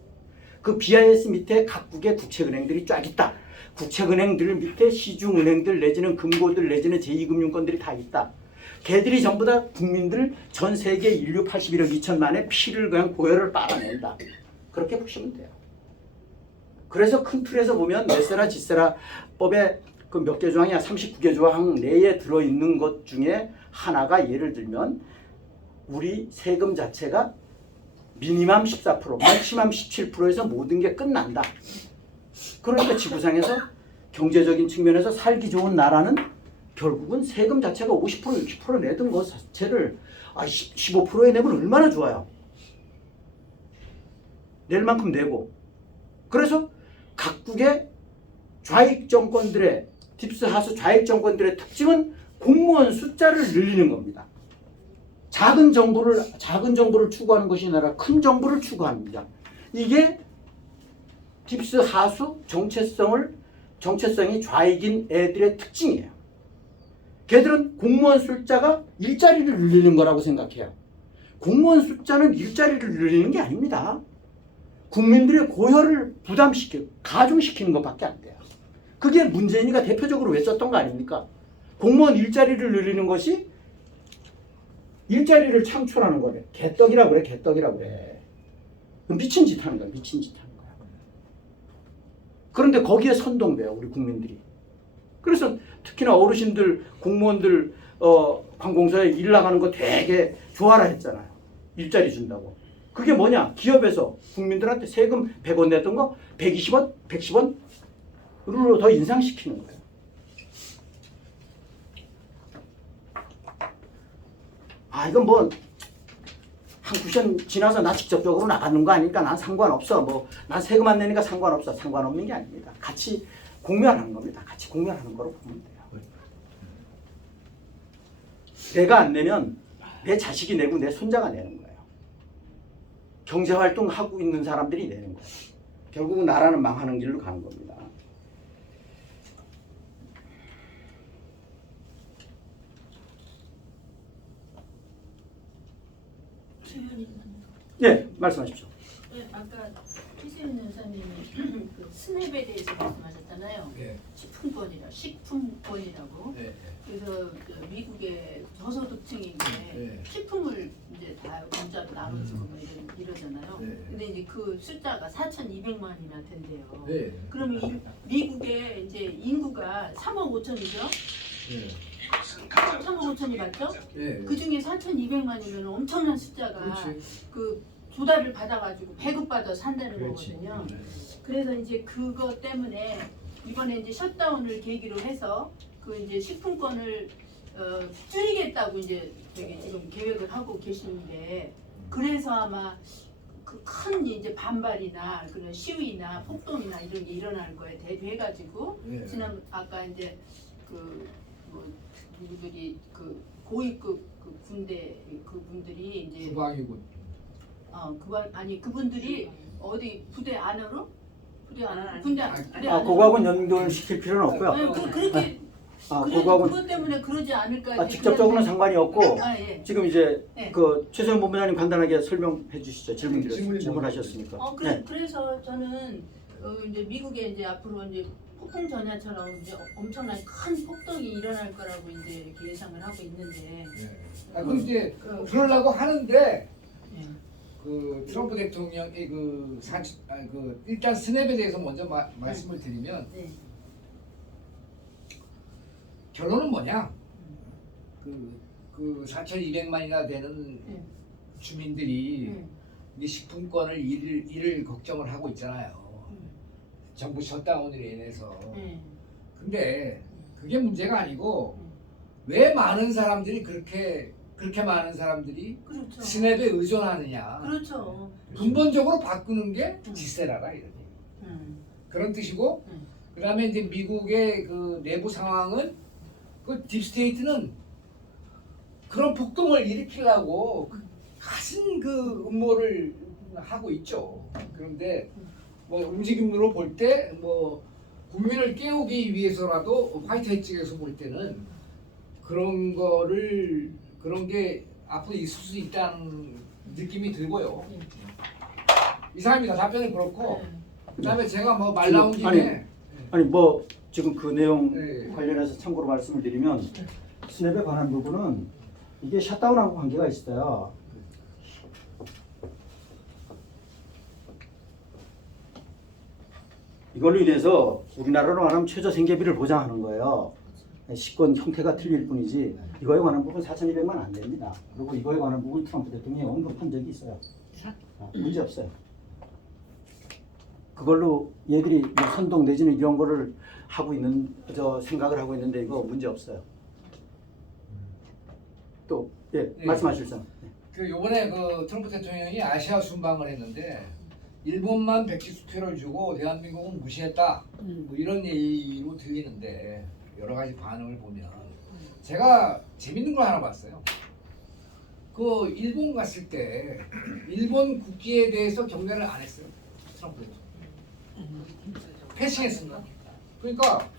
그 BIS 밑에 각국의 국책은행들이 쫙 있다. 국책은행들 밑에 시중은행들 내지는 금고들 내지는 제2금융권들이 다 있다. 걔들이 전부 다 국민들 전 세계 인류 81억 2천만의 피를 그냥 고열을 빨아낸다. 그렇게 보시면 돼요. 그래서 큰 틀에서 보면 네세라 지세라법의 그 몇 개 조항이야 39개 조항 내에 들어있는 것 중에 하나가 예를 들면 우리 세금 자체가 미니멈 14%, 맥시멈 17%에서 모든 게 끝난다. 그러니까 지구상에서 경제적인 측면에서 살기 좋은 나라는 결국은 세금 자체가 50%, 60% 내던 것 자체를 15%에 내면 얼마나 좋아요. 낼 만큼 내고. 그래서 각국의 좌익 정권들의 팁스 하수 좌익 정권들의 특징은 공무원 숫자를 늘리는 겁니다. 작은 정부를 추구하는 것이 아니라 큰 정부를 추구합니다. 이게 팁스 하수 정체성이 좌익인 애들의 특징이에요. 걔들은 공무원 숫자가 일자리를 늘리는 거라고 생각해요. 공무원 숫자는 일자리를 늘리는 게 아닙니다. 국민들의 고혈을 가중시키는 것밖에 안 돼요. 그게 문재인이가 대표적으로 외쳤던 거 아닙니까? 공무원 일자리를 늘리는 것이 일자리를 창출하는 거래. 개떡이라고 그래. 미친 짓 하는 거야. 그런데 거기에 선동돼요. 우리 국민들이. 그래서 특히나 어르신들, 공무원들 관공서에 일 나가는 거 되게 좋아라 했잖아요. 일자리 준다고. 그게 뭐냐? 기업에서 국민들한테 세금 100원 냈던 거 120원, 110원으로 더 인상시키는 거예요. 이건 뭐 한 쿠션 지나서 나 직접적으로 나가는 거 아니니까 난 상관없어. 뭐 난 세금 안 내니까 상관없어. 상관없는 게 아닙니다. 같이 공멸하는 겁니다. 같이 공멸하는 거로 보면 돼요. 내가 안 내면 내 자식이 내고 내 손자가 내는 거예요. 경제활동 하고 있는 사람들이 내는 거예요. 결국은 나라는 망하는 길로 가는 겁니다. 네, 말씀하십시오. 네, 아까 최세윤 여사님이 그 스냅에 대해서 말씀하셨잖아요. 네. 식품권이라고. 네. 그래서 미국의 저소득층이 네. 식품을 이제 다 공짜로 나눠주고 뭐 이러잖아요. 네. 근데 이제 그 숫자가 4,200만이나 된대요. 네. 그러면 미국의 이제 인구가 3억 5천이죠? 네. 3억 5천이 맞죠? 네. 그 중에 4,200만이면 엄청난 숫자가 그렇지. 그 조달을 받아가지고 배급받아 산다는 그렇지. 거거든요. 네. 그래서 이제 그것 때문에 이번에 이제 셧다운을 계기로 해서 그 이제 식품권을 줄이겠다고 이제 되게 지금 계획을 하고 계시는데 그래서 아마 그 큰 이제 반발이나 그런 시위나 폭동이나 이런 게 일어날 거에 대비해가지고 예. 지난 아까 이제 그 뭐 누구들이 그 고위급 그 군대 그분들이 이제 주방이군. 그분들이 어디 부대 안으로 군대 그거하고는 연결시킬 필요는 없고요. 네, 그렇게 그거하고는 그것 때문에 그러지 않을까 이제 직접적으로는 상관이 없고 예. 지금 이제 네. 그 최소영 본부장님 간단하게 설명해 주시죠. 질문이 질문하셨으니까. 네. 그래서 저는 이제 미국에 이제 앞으로 이제 폭풍 전야처럼 이제 엄청난 큰 폭동이 일어날 거라고 이제 이렇게 예상을 하고 있는데 그 이제 그러려고 하는데 예. 그 트럼프 대통령의 그 일단 스냅에 대해서 먼저 말씀을 드리면 네. 결론은 뭐냐? 그 4,200만이나 되는 네. 주민들이 이제 식품권을 잃을 걱정을 하고 있잖아요. 정부 셧다운으로 인해서. 근데 그게 문제가 아니고 왜 많은 사람들이 그렇게 많은 사람들이 그렇죠. 스냅에 의존하느냐? 그렇죠. 근본적으로 바꾸는 게 지세라라 이런 얘기. 그런 뜻이고 그다음에 이제 미국의 그 내부 상황은 그 딥스테이트는 그런 폭동을 일으키려고 가진 그 음모를 하고 있죠. 그런데 뭐 움직임으로 볼 때 뭐 국민을 깨우기 위해서라도 화이트헤이 측에서 볼 때는 그런 게 앞으로 있을 수 있다는 느낌이 들고요. 이상입니다. 답변은 그렇고 그다음에 제가 뭐 말 나온 김에 아니 뭐 지금 그 내용 네. 관련해서 참고로 말씀을 드리면 스냅에 관한 부분은 이게 셧다운하고 관계가 있어요. 이걸로 인해서 우리나라로 말하면 최저 생계비를 보장하는 거예요. 식권 형태가 틀릴 뿐이지 이거에 관한 부분 4,200만 안 됩니다. 그리고 이거에 관한 부분 트럼프 대통령이 언급한 적이 있어요. 문제 없어요. 그걸로 얘들이 뭐 선동 내지는 이런 거를 하고 있는 생각을 하고 있는데 이거 문제 없어요. 또 말씀하실 점. 그 요번에 그 트럼프 대통령이 아시아 순방을 했는데 일본만 백지 수표를 주고 대한민국은 무시했다. 뭐 이런 얘기로 들리는데 여러 가지 반응을 보면 제가 재밌는 걸 하나 봤어요. 그 일본 갔을 때 일본 국기에 대해서 경례를 안 했어요. 트럼프 대통령. 패싱했습니다. 그러니까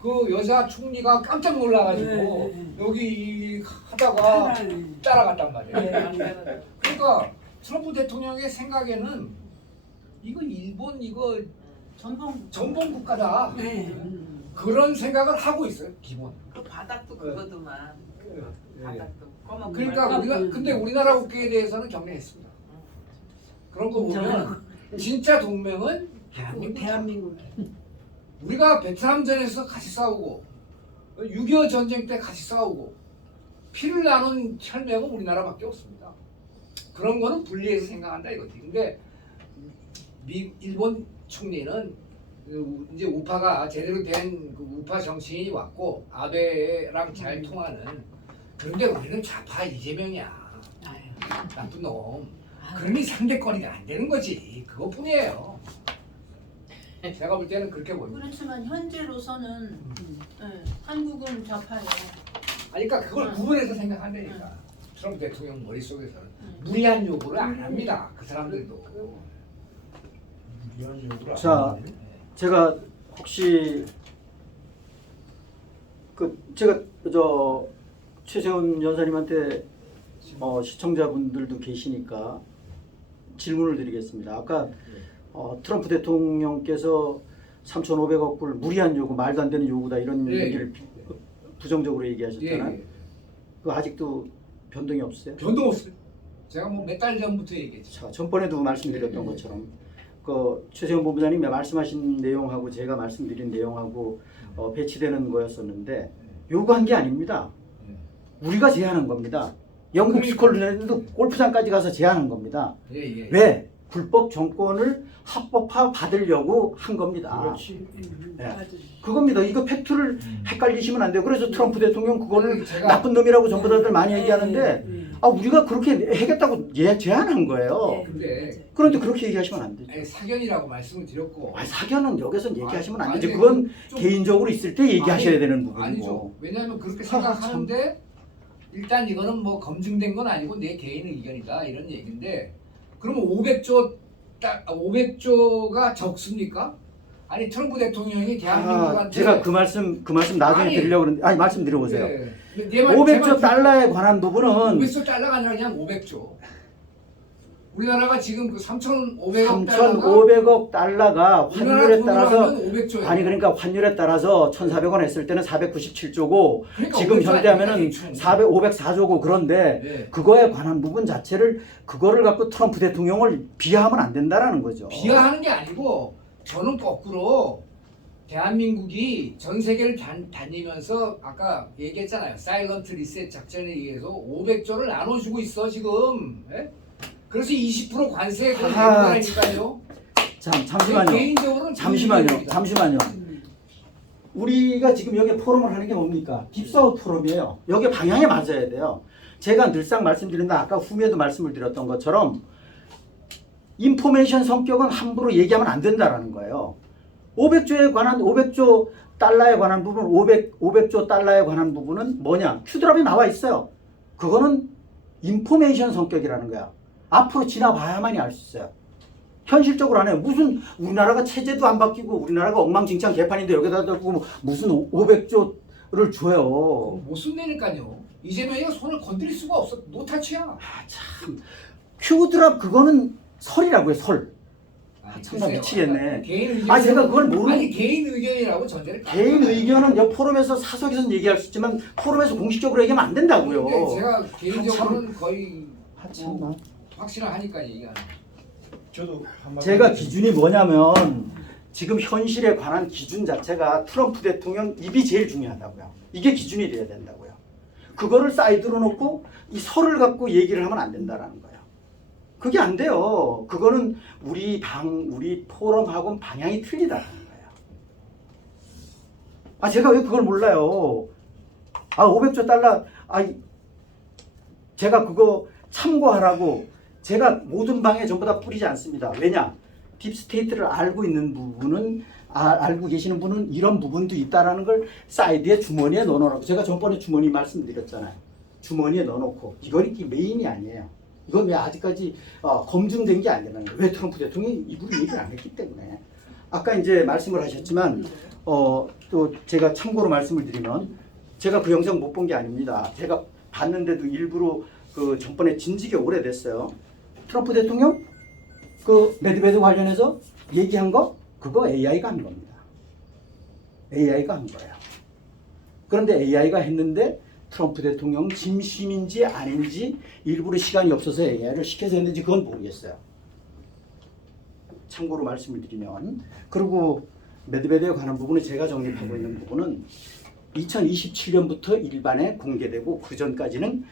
그 여자 총리가 깜짝 놀라가지고 여기 하다가 따라갔단 말이에요. 그러니까 트럼프 대통령의 생각에는 이거 일본 이거 전범 국가다. 그런 생각을 하고 있어요. 기본. 그 바닥도 그거도만. 바닥도. 검은 그러니까 근데 우리나라 국기에 대해서는 경례했습니다. 그런 거 보면 진짜 동맹은 대한민국. 우리가 베트남전에서 같이 싸우고 6.25 전쟁 때 같이 싸우고 피를 나눈 혈맹은 우리나라밖에 없습니다. 그런 거는 분리해서 생각한다 이거지. 근데 일본 총리는 이제 우파가 제대로 된 그 우파 정치인이 왔고 아베랑 잘 통하는. 그런데 우리는 좌파 이재명이야. 나쁜 놈. 그러니 상대권이 안 되는 거지. 그것뿐이에요. 제가 볼 때는 그렇게 봅니다. 그렇지만 현재로서는 한국은 좌파예요. 아니, 그러니까 그걸 구분해서 생각한다니까. 트럼프 대통령 머릿속에서는 무리한 요구를 안 합니다. 그 사람들도. 자, 제가 혹시 제가 최세훈 여사님한테 시청자분들도 계시니까 질문을 드리겠습니다. 아까 트럼프 대통령께서 3,500억 불 무리한 요구, 말도 안 되는 요구다 이런 얘기를 부정적으로 얘기하셨잖아요. 예. 그 아직도 변동이 없어요? 변동 없어요. 제가 뭐 몇 달 전부터 얘기했죠. 자, 전번에도 말씀드렸던 것처럼 그 최세훈 본부장님이 말씀하신 내용하고 제가 말씀드린 내용하고 배치되는 거였었는데 요구한 게 아닙니다. 우리가 제안한 겁니다. 영국 스콜랜드도 골프장까지 가서 제안한 겁니다. 예. 왜? 불법 정권을 합법화 받으려고 한 겁니다. 그렇지. 네. 맞아요. 그겁니다. 이거 팩트를 헷갈리시면 안 돼요. 그래서 트럼프 대통령 그거를 제가 나쁜 놈이라고 전부 다들 많이 얘기하는데 네. 아 우리가 그렇게 하겠다고 제안한 거예요. 네. 근데 그런데 그렇게 얘기하시면 안 되죠. 아니, 사견이라고 말씀을 드렸고 아, 사견은 여기서 얘기하시면 안 아니, 되죠. 그건 좀- 개인적으로 있을 때 얘기하셔야 아니, 되는 부분이고. 아니죠. 왜냐하면 그렇게 참. 생각하는데 일단 이거는 뭐 검증된 건 아니고 내 개인 의견이다 이런 얘기인데 그러면 500조가 적습니까? 아니 트럼프 대통령이 대한민국한테 제가 그 말씀 나중에 아니, 드리려고 그러는데 아니 말씀 드려보세요. 네. 내 말- 500조 제 말- 달러에 관한 부분은 500조 달러가 아니라 그냥 500조. 우리나라가 지금 그 3,500억 달러가 3,500억 달러가 환율에 따라서 500조예요. 아니 그러니까 환율에 따라서 1,400원 했을 때는 497조고 그러니까 지금 500조 현대 하면은 아닙니까, 504조고 그런데 네. 그거에 관한 부분 자체를 그거를 갖고 트럼프 대통령을 비하하면 안 된다라는 거죠. 비하하는 게 아니고 저는 거꾸로 대한민국이 전 세계를 다니면서 아까 얘기했잖아요. 사일런트 리셋 작전에 의해서 500조를 나눠주고 있어 지금. 예? 그래서 20% 관세에 내는 아, 거라니까요. 잠시만요. 개인적으로는 잠시만요. 우리가 지금 여기 포럼을 하는 게 뭡니까? 딥사우트 포럼이에요. 여기 방향에 맞아야 돼요. 제가 늘상 말씀드린다 아까 후미에도 말씀을 드렸던 것처럼 인포메이션 성격은 함부로 얘기하면 안 된다라는 거예요. 500조 달러에 관한 부분, 500조 달러에 관한 부분은 뭐냐? 큐드랍이 나와 있어요. 그거는 인포메이션 성격이라는 거야. 앞으로 지나봐야만이 알 수 있어요. 현실적으로 안 해요. 무슨 우리나라가 체제도 안 바뀌고 우리나라가 엉망진창 개판인데 여기다 대고 무슨 500조를 줘요. 못 쓴다니까요. 이재명이가 손을 건드릴 수가 없어. 노타치야. 아, 참. 큐드랍 그거는 설이라고요, 설. 참나 미치겠네. 개인 의견. 아, 제가 그걸 모르 아니 개인 의견이라고 전제를. 개인 의견은 여 포럼에서 사석에서는 얘기할 수 있지만 포럼에서 공식적으로 얘기하면 안 된다고요. 근데 제가 개인적으로는 거의 아, 참나. 확실하니까 얘기하는. 저도 한마디 제가 기준이 뭐냐면 지금 현실에 관한 기준 자체가 트럼프 대통령 입이 제일 중요하다고요. 이게 기준이 돼야 된다고요. 그거를 사이드로 놓고 이 설을 갖고 얘기를 하면 안 된다라는 거예요. 그게 안 돼요. 그거는 우리 포럼하고는 방향이 틀리다는 거예요. 아, 제가 왜 그걸 몰라요? 아, 500조 달러, 제가 그거 참고하라고 제가 모든 방에 전부 다 뿌리지 않습니다. 왜냐? 딥스테이트를 알고 있는 부분은 알고 계시는 분은 이런 부분도 있다라는 걸 사이드에 주머니에 넣어놓으라고. 제가 전번에 주머니 말씀드렸잖아요. 주머니에 넣어놓고 이건 이게 메인이 아니에요. 이건 왜 아직까지 검증된 게 아니라는 거예요. 왜 트럼프 대통령이 이분이 얘기를 안 했기 때문에. 아까 이제 말씀을 하셨지만 또 제가 참고로 말씀을 드리면 제가 그 영상 못 본 게 아닙니다. 제가 봤는데도 일부러 그 전번에 진지게 오래됐어요. 트럼프 대통령 그 메드베드 관련해서 얘기한 거 그거 AI가 한 겁니다. AI가 한 거예요. 그런데 AI가 했는데 트럼프 대통령 진심인지 아닌지 일부러 시간이 없어서 AI를 시켜서 했는지 그건 모르겠어요. 참고로 말씀을 드리면 그리고 메드베드에 관한 부분은 제가 정립하고 있는 부분은 2027년부터 일반에 공개되고 그 전까지는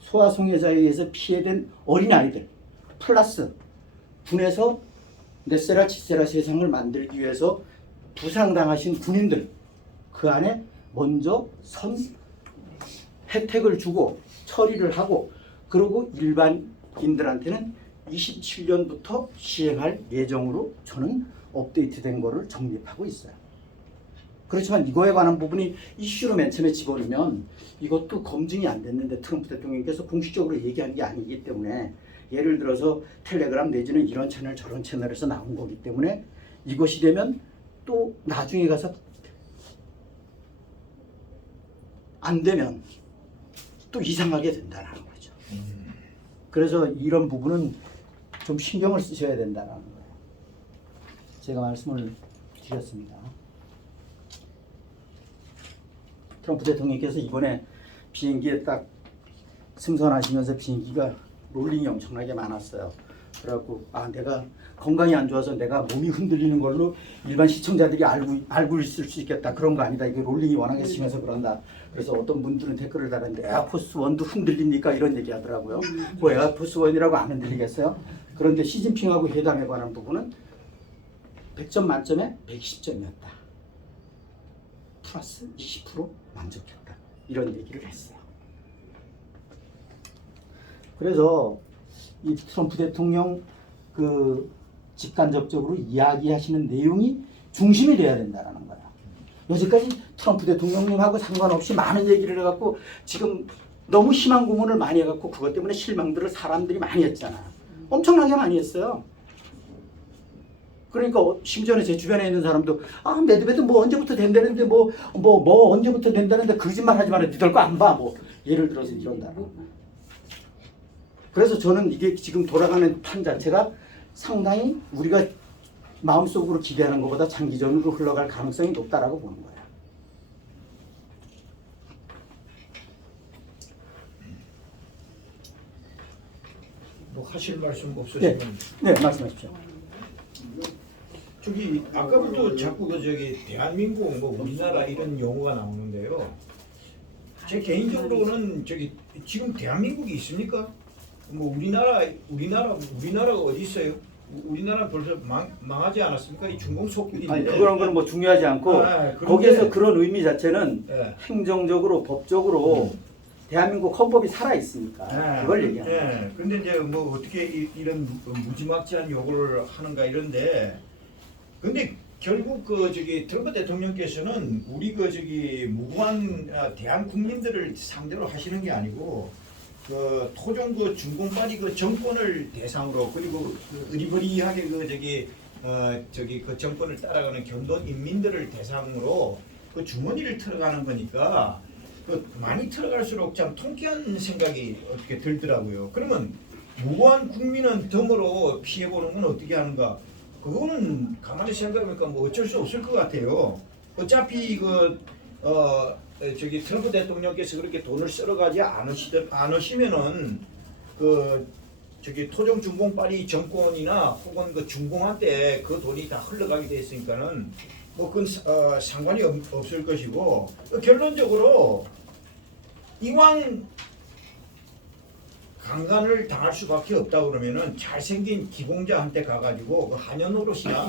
소아성애자에 의해서 피해된 어린아이들 플러스 군에서 넷세라 치세라 세상을 만들기 위해서 부상당하신 군인들 그 안에 먼저 혜택을 주고 처리를 하고 그리고 일반인들한테는 27년부터 시행할 예정으로 저는 업데이트된 거를 정립하고 있어요. 그렇지만 이거에 관한 부분이 이슈로 맨 처음에 집어넣으면 이것도 검증이 안 됐는데 트럼프 대통령께서 공식적으로 얘기한 게 아니기 때문에 예를 들어서 텔레그램 내지는 이런 채널 저런 채널에서 나온 거기 때문에 이것이 되면 또 나중에 가서 안 되면 또 이상하게 된다는 거죠. 그래서 이런 부분은 좀 신경을 쓰셔야 된다는 거예요. 제가 말씀을 드렸습니다. 트럼프 대통령께서 이번에 비행기에 딱 승선하시면서 비행기가 롤링이 엄청나게 많았어요. 그래갖고 내가 건강이 안 좋아서 내가 몸이 흔들리는 걸로 일반 시청자들이 알고 있을 수 있겠다. 그런 거 아니다. 이게 롤링이 워낙에 심해서 그런다. 그래서 어떤 분들은 댓글을 달았는데 에어포스 원도 흔들립니까? 이런 얘기 하더라고요. 뭐 에어포스 원이라고 안 흔들리겠어요? 그런데 시진핑하고 회담에 관한 부분은 100점 만점에 120점이었다. 플러스 20% 만족했다. 이런 얘기를 했어요. 그래서 이 트럼프 대통령 그 직간접적으로 이야기하시는 내용이 중심이 돼야 된다는 거예요. 여지까지 트럼프 대통령님하고 상관없이 많은 얘기를 해갖고 지금 너무 희망 고문을 많이 해갖고 그것 때문에 실망들을 사람들이 많이 했잖아. 엄청나게 많이 했어요. 그러니까 심지어는 제 주변에 있는 사람도 메드베드 뭐 언제부터 된다는데 뭐 언제부터 된다는데 거짓말 하지 마라. 니들 거 안 봐. 뭐 예를 들어서 이런다. 그래서 저는 이게 지금 돌아가는 판 자체가 상당히 우리가 마음속으로 기대하는 것보다 장기전으로 흘러갈 가능성이 높다라고 보는 거예요. 뭐 하실 말씀 없으시면 네, 말씀하십시오. 저기 아까부터 자꾸 대한민국 뭐 우리나라 이런 용어가 나오는데요. 제 개인적으로는 지금 대한민국이 있습니까? 뭐 우리나라가 어디 있어요? 우리나라 벌써 망하지 않았습니까? 이 중공 속국인데. 아니 그런 거는 뭐 중요하지 않고 그런데, 거기에서 그런 의미 자체는 예. 행정적으로 법적으로 대한민국 헌법이 살아 있으니까 그걸 얘기하는 거예요. 예. 근데 이제 뭐 어떻게 이런 무지막지한 요구를 하는가 이런데, 근데 결국 트럼프 대통령께서는 우리 무고한 대한 국민들을 상대로 하시는 게 아니고 토종 중공파리 정권을 대상으로, 그리고 의리버리하게 정권을 따라가는 견돈 인민들을 대상으로 주머니를 털어가는 거니까 많이 털어갈수록 참 통쾌한 생각이 어떻게 들더라고요. 그러면 무고한 국민은 덤으로 피해보는 건 어떻게 하는가? 그거는 가만히 생각해보니까 뭐 어쩔 수 없을 것 같아요. 어차피 트럼프 대통령께서 그렇게 돈을 썰어가지 않으시면은 토종 중공파리 정권이나 혹은 중공한테 그 돈이 다 흘러가게 돼 있으니까는 뭐 그건 상관이 없을 것이고, 결론적으로 이왕 강간을 당할 수밖에 없다 그러면은 잘생긴 기공자한테 가가지고 한여 노릇이나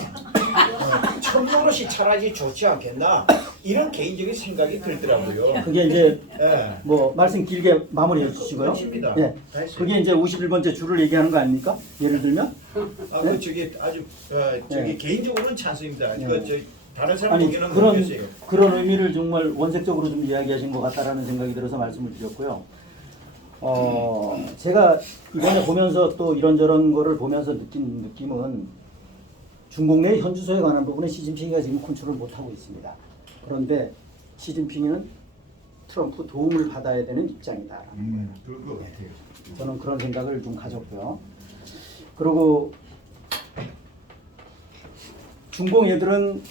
천 노릇이 차라리 좋지 않겠나, 이런 개인적인 생각이 들더라고요. 그게 이제 예. 뭐 말씀 길게 마무리해 주시고요. 끝입니다. 네. 다 했어요. 그게 이제 51번째 줄을 얘기하는 거 아닙니까? 예를 들면 아주 네. 개인적으로는 찬성입니다. 네. 이거 다른 사람 아니 보기에는 모르겠어요. 그런 의미를 정말 원색적으로 좀 이야기하신 것 같다라는 생각이 들어서 말씀을 드렸고요. 제가 이번에 보면서 또 이런저런 거를 보면서 느낀 느낌은 중국 내 현주소에 관한 부분에 시진핑이가 지금 컨트롤을 못하고 있습니다. 그런데 시진핑은 트럼프 도움을 받아야 되는 입장이다. 그럴 것 같아요. 저는 그런 생각을 좀 가졌고요. 그리고 중공 애들은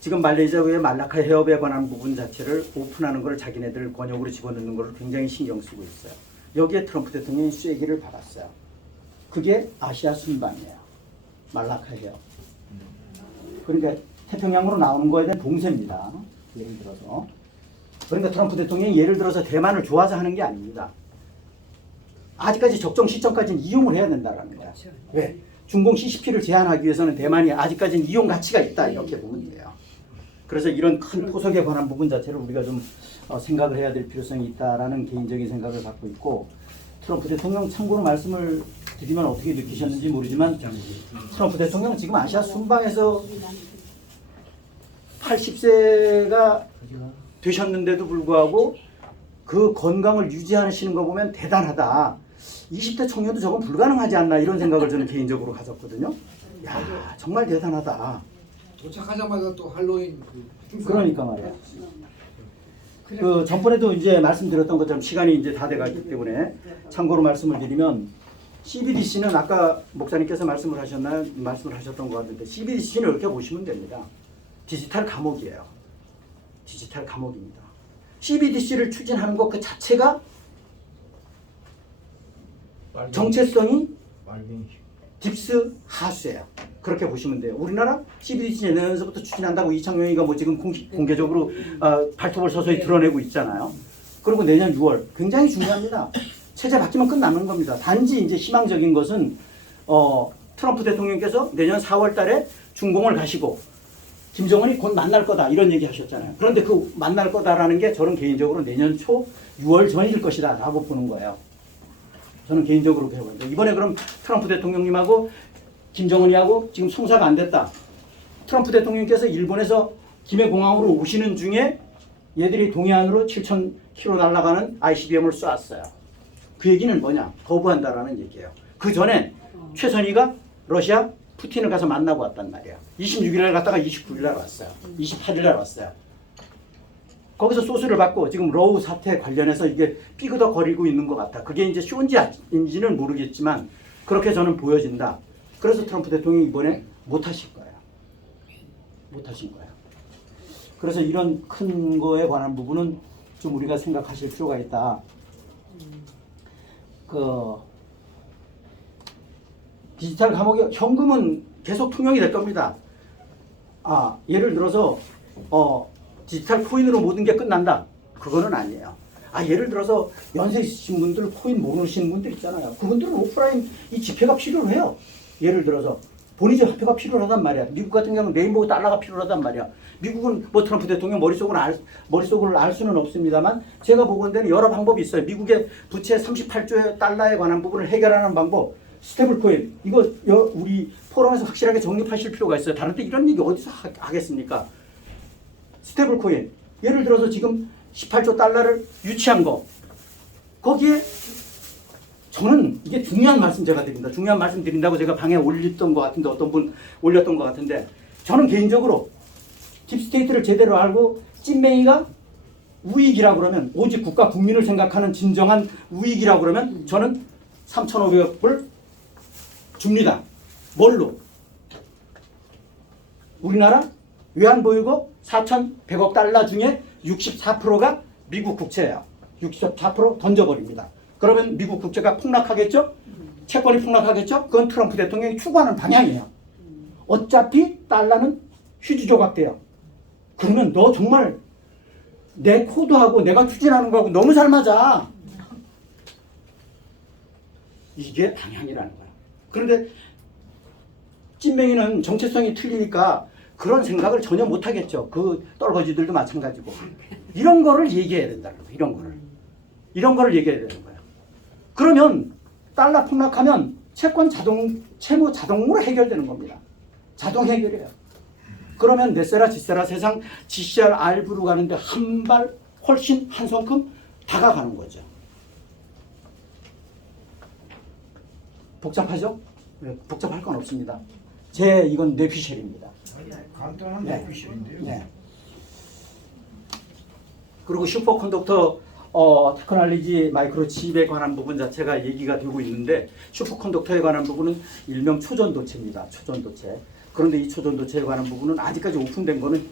지금 말레이시아의 말라카 해협에 관한 부분 자체를 오픈하는 걸 자기네들 권역으로 집어넣는 걸 굉장히 신경 쓰고 있어요. 여기에 트럼프 대통령이 쐐기를 받았어요. 그게 아시아 순방이에요. 말라카 해협. 그러니까 태평양으로 나오는 거에 대한 봉쇄입니다. 예를 들어서. 그러니까 트럼프 대통령이 예를 들어서 대만을 좋아서 하는 게 아닙니다. 아직까지 적정 시점까지는 이용을 해야 된다는 거야. 왜? 중공 CCP를 제한하기 위해서는 대만이 아직까지는 이용 가치가 있다, 이렇게 보면 돼요. 그래서 이런 큰 포석에 관한 부분 자체를 우리가 좀 생각을 해야 될 필요성이 있다라는 개인적인 생각을 갖고 있고, 트럼프 대통령 참고로 말씀을 드리면 어떻게 느끼셨는지 모르지만 트럼프 대통령 지금 아시아 순방에서 80세가 되셨는데도 불구하고 그 건강을 유지하시는 거 보면 대단하다. 20대 청년도 저건 불가능하지 않나, 이런 생각을 저는 개인적으로 가졌거든요. 야, 정말 대단하다. 도착하자마자 또 할로윈 그러니까 말이야. 그 전번에도 이제 말씀드렸던 것처럼 시간이 이제 다 돼가기 때문에 참고로 말씀을 드리면, CBDC는 아까 목사님께서 말씀을 하셨던 것 같은데, CBDC는 이렇게 보시면 됩니다. 디지털 감옥이에요. 디지털 감옥입니다. CBDC를 추진하는 것 그 자체가 정체성이 딥스 하수예요. 그렇게 보시면 돼요. 우리나라 CBDC 내년서부터 추진한다고 이창용이가 뭐 지금 공개적으로 발톱을 서서히 드러내고 있잖아요. 그리고 내년 6월 굉장히 중요합니다. 체제 바뀌면 끝나는 겁니다. 단지 이제 희망적인 것은 트럼프 대통령께서 내년 4월 달에 중공을 가시고 김정은이 곧 만날 거다 이런 얘기 하셨잖아요. 그런데 그 만날 거다라는 게 저는 개인적으로 내년 초 6월 전일 것이다 라고 보는 거예요. 저는 개인적으로 그렇게 보는데 이번에 그럼 트럼프 대통령님하고 김정은이하고 지금 성사가 안 됐다. 트럼프 대통령께서 일본에서 김해공항으로 오시는 중에 얘들이 동해안으로 7,000km 날아가는 ICBM을 쏘았어요. 그 얘기는 뭐냐? 거부한다라는 얘기예요. 그 전에 최선희가 러시아 푸틴을 가서 만나고 왔단 말이야. 26일 날 갔다가 29일 날 왔어요. 28일 날 왔어요. 거기서 소스를 받고 지금 러우 사태 관련해서 이게 삐그덕거리고 있는 것 같아. 그게 이제 쇼인지 아닌지는 모르겠지만 그렇게 저는 보여진다. 그래서 트럼프 대통령이 이번에 못 하실 거예요. 못 하신 거예요. 그래서 이런 큰 거에 관한 부분은 좀 우리가 생각하실 필요가 있다. 그 디지털 감옥에 현금은 계속 투명이 될 겁니다. 예를 들어서 디지털 코인으로 모든 게 끝난다. 그거는 아니에요. 예를 들어서 연세 있으신 분들 코인 모르시는 분들 있잖아요. 그분들은 오프라인 이 지폐가 필요해요. 예를 들어서 본인의 화폐가 필요하단 말이야. 미국 같은 경우는 레인보우 달러가 필요하단 말이야. 미국은 뭐 트럼프 대통령 머릿속을 알 수는 없습니다만 제가 보건대는 여러 방법이 있어요. 미국의 부채 38조 달러에 관한 부분을 해결하는 방법. 스테이블 코인. 이거 우리 포럼에서 확실하게 정립하실 필요가 있어요. 다른 데 이런 얘기 어디서 하겠습니까? 스테이블 코인. 예를 들어서 지금 18조 달러를 유치한 거. 거기에 저는 이게 중요한 말씀 제가 드립니다. 중요한 말씀 드린다고 제가 방에 올렸던 것 같은데 어떤 분 올렸던 것 같은데 저는 개인적으로 딥스테이트를 제대로 알고 찐맹이가 우익이라고 그러면 오직 국가 국민을 생각하는 진정한 우익이라고 그러면 저는 3,500억을 줍니다. 뭘로? 우리나라 외환보유고 4,100억 달러 중에 64%가 미국 국채예요. 64% 던져버립니다. 그러면 미국 국채가 폭락하겠죠? 채권이 폭락하겠죠? 그건 트럼프 대통령이 추구하는 방향이에요. 어차피 달러는 휴지 조각돼요. 그러면 너 정말 내 코드하고 내가 추진하는 거하고 너무 잘 맞아. 이게 방향이라는 거야. 그런데 찐맹이는 정체성이 틀리니까 그런 생각을 전혀 못하겠죠. 그 떨거지들도 마찬가지고. 이런 거를 얘기해야 된다는 거예요. 이런 거를 얘기해야 되는 거예요. 그러면 달러 폭락하면 채무 자동으로 해결되는 겁니다. 자동 해결이에요. 그러면 넷세라 지세라 세상 GCR RV로 가는데 한 발 훨씬 한 손금 다가가는 거죠. 복잡하죠? 복잡할 건 없습니다. 이건 뇌피셜입니다. 간단한 네. 뇌피셜인데요. 네. 그리고 슈퍼컨덕터 테크놀로지 마이크로칩에 관한 부분 자체가 얘기가 되고 있는데 슈퍼컨덕터에 관한 부분은 일명 초전도체입니다. 초전도체. 그런데 이 초전도체에 관한 부분은 아직까지 오픈된 거는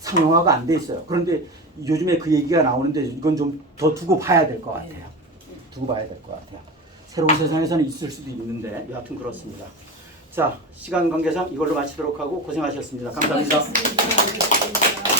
상용화가 안 돼 있어요. 그런데 요즘에 그 얘기가 나오는데 이건 좀 더 두고 봐야 될 것 같아요. 두고 봐야 될 것 같아요. 새로운 세상에서는 있을 수도 있는데 여하튼 그렇습니다. 자, 시간 관계상 이걸로 마치도록 하고 고생하셨습니다. 감사합니다. 수고하셨습니다.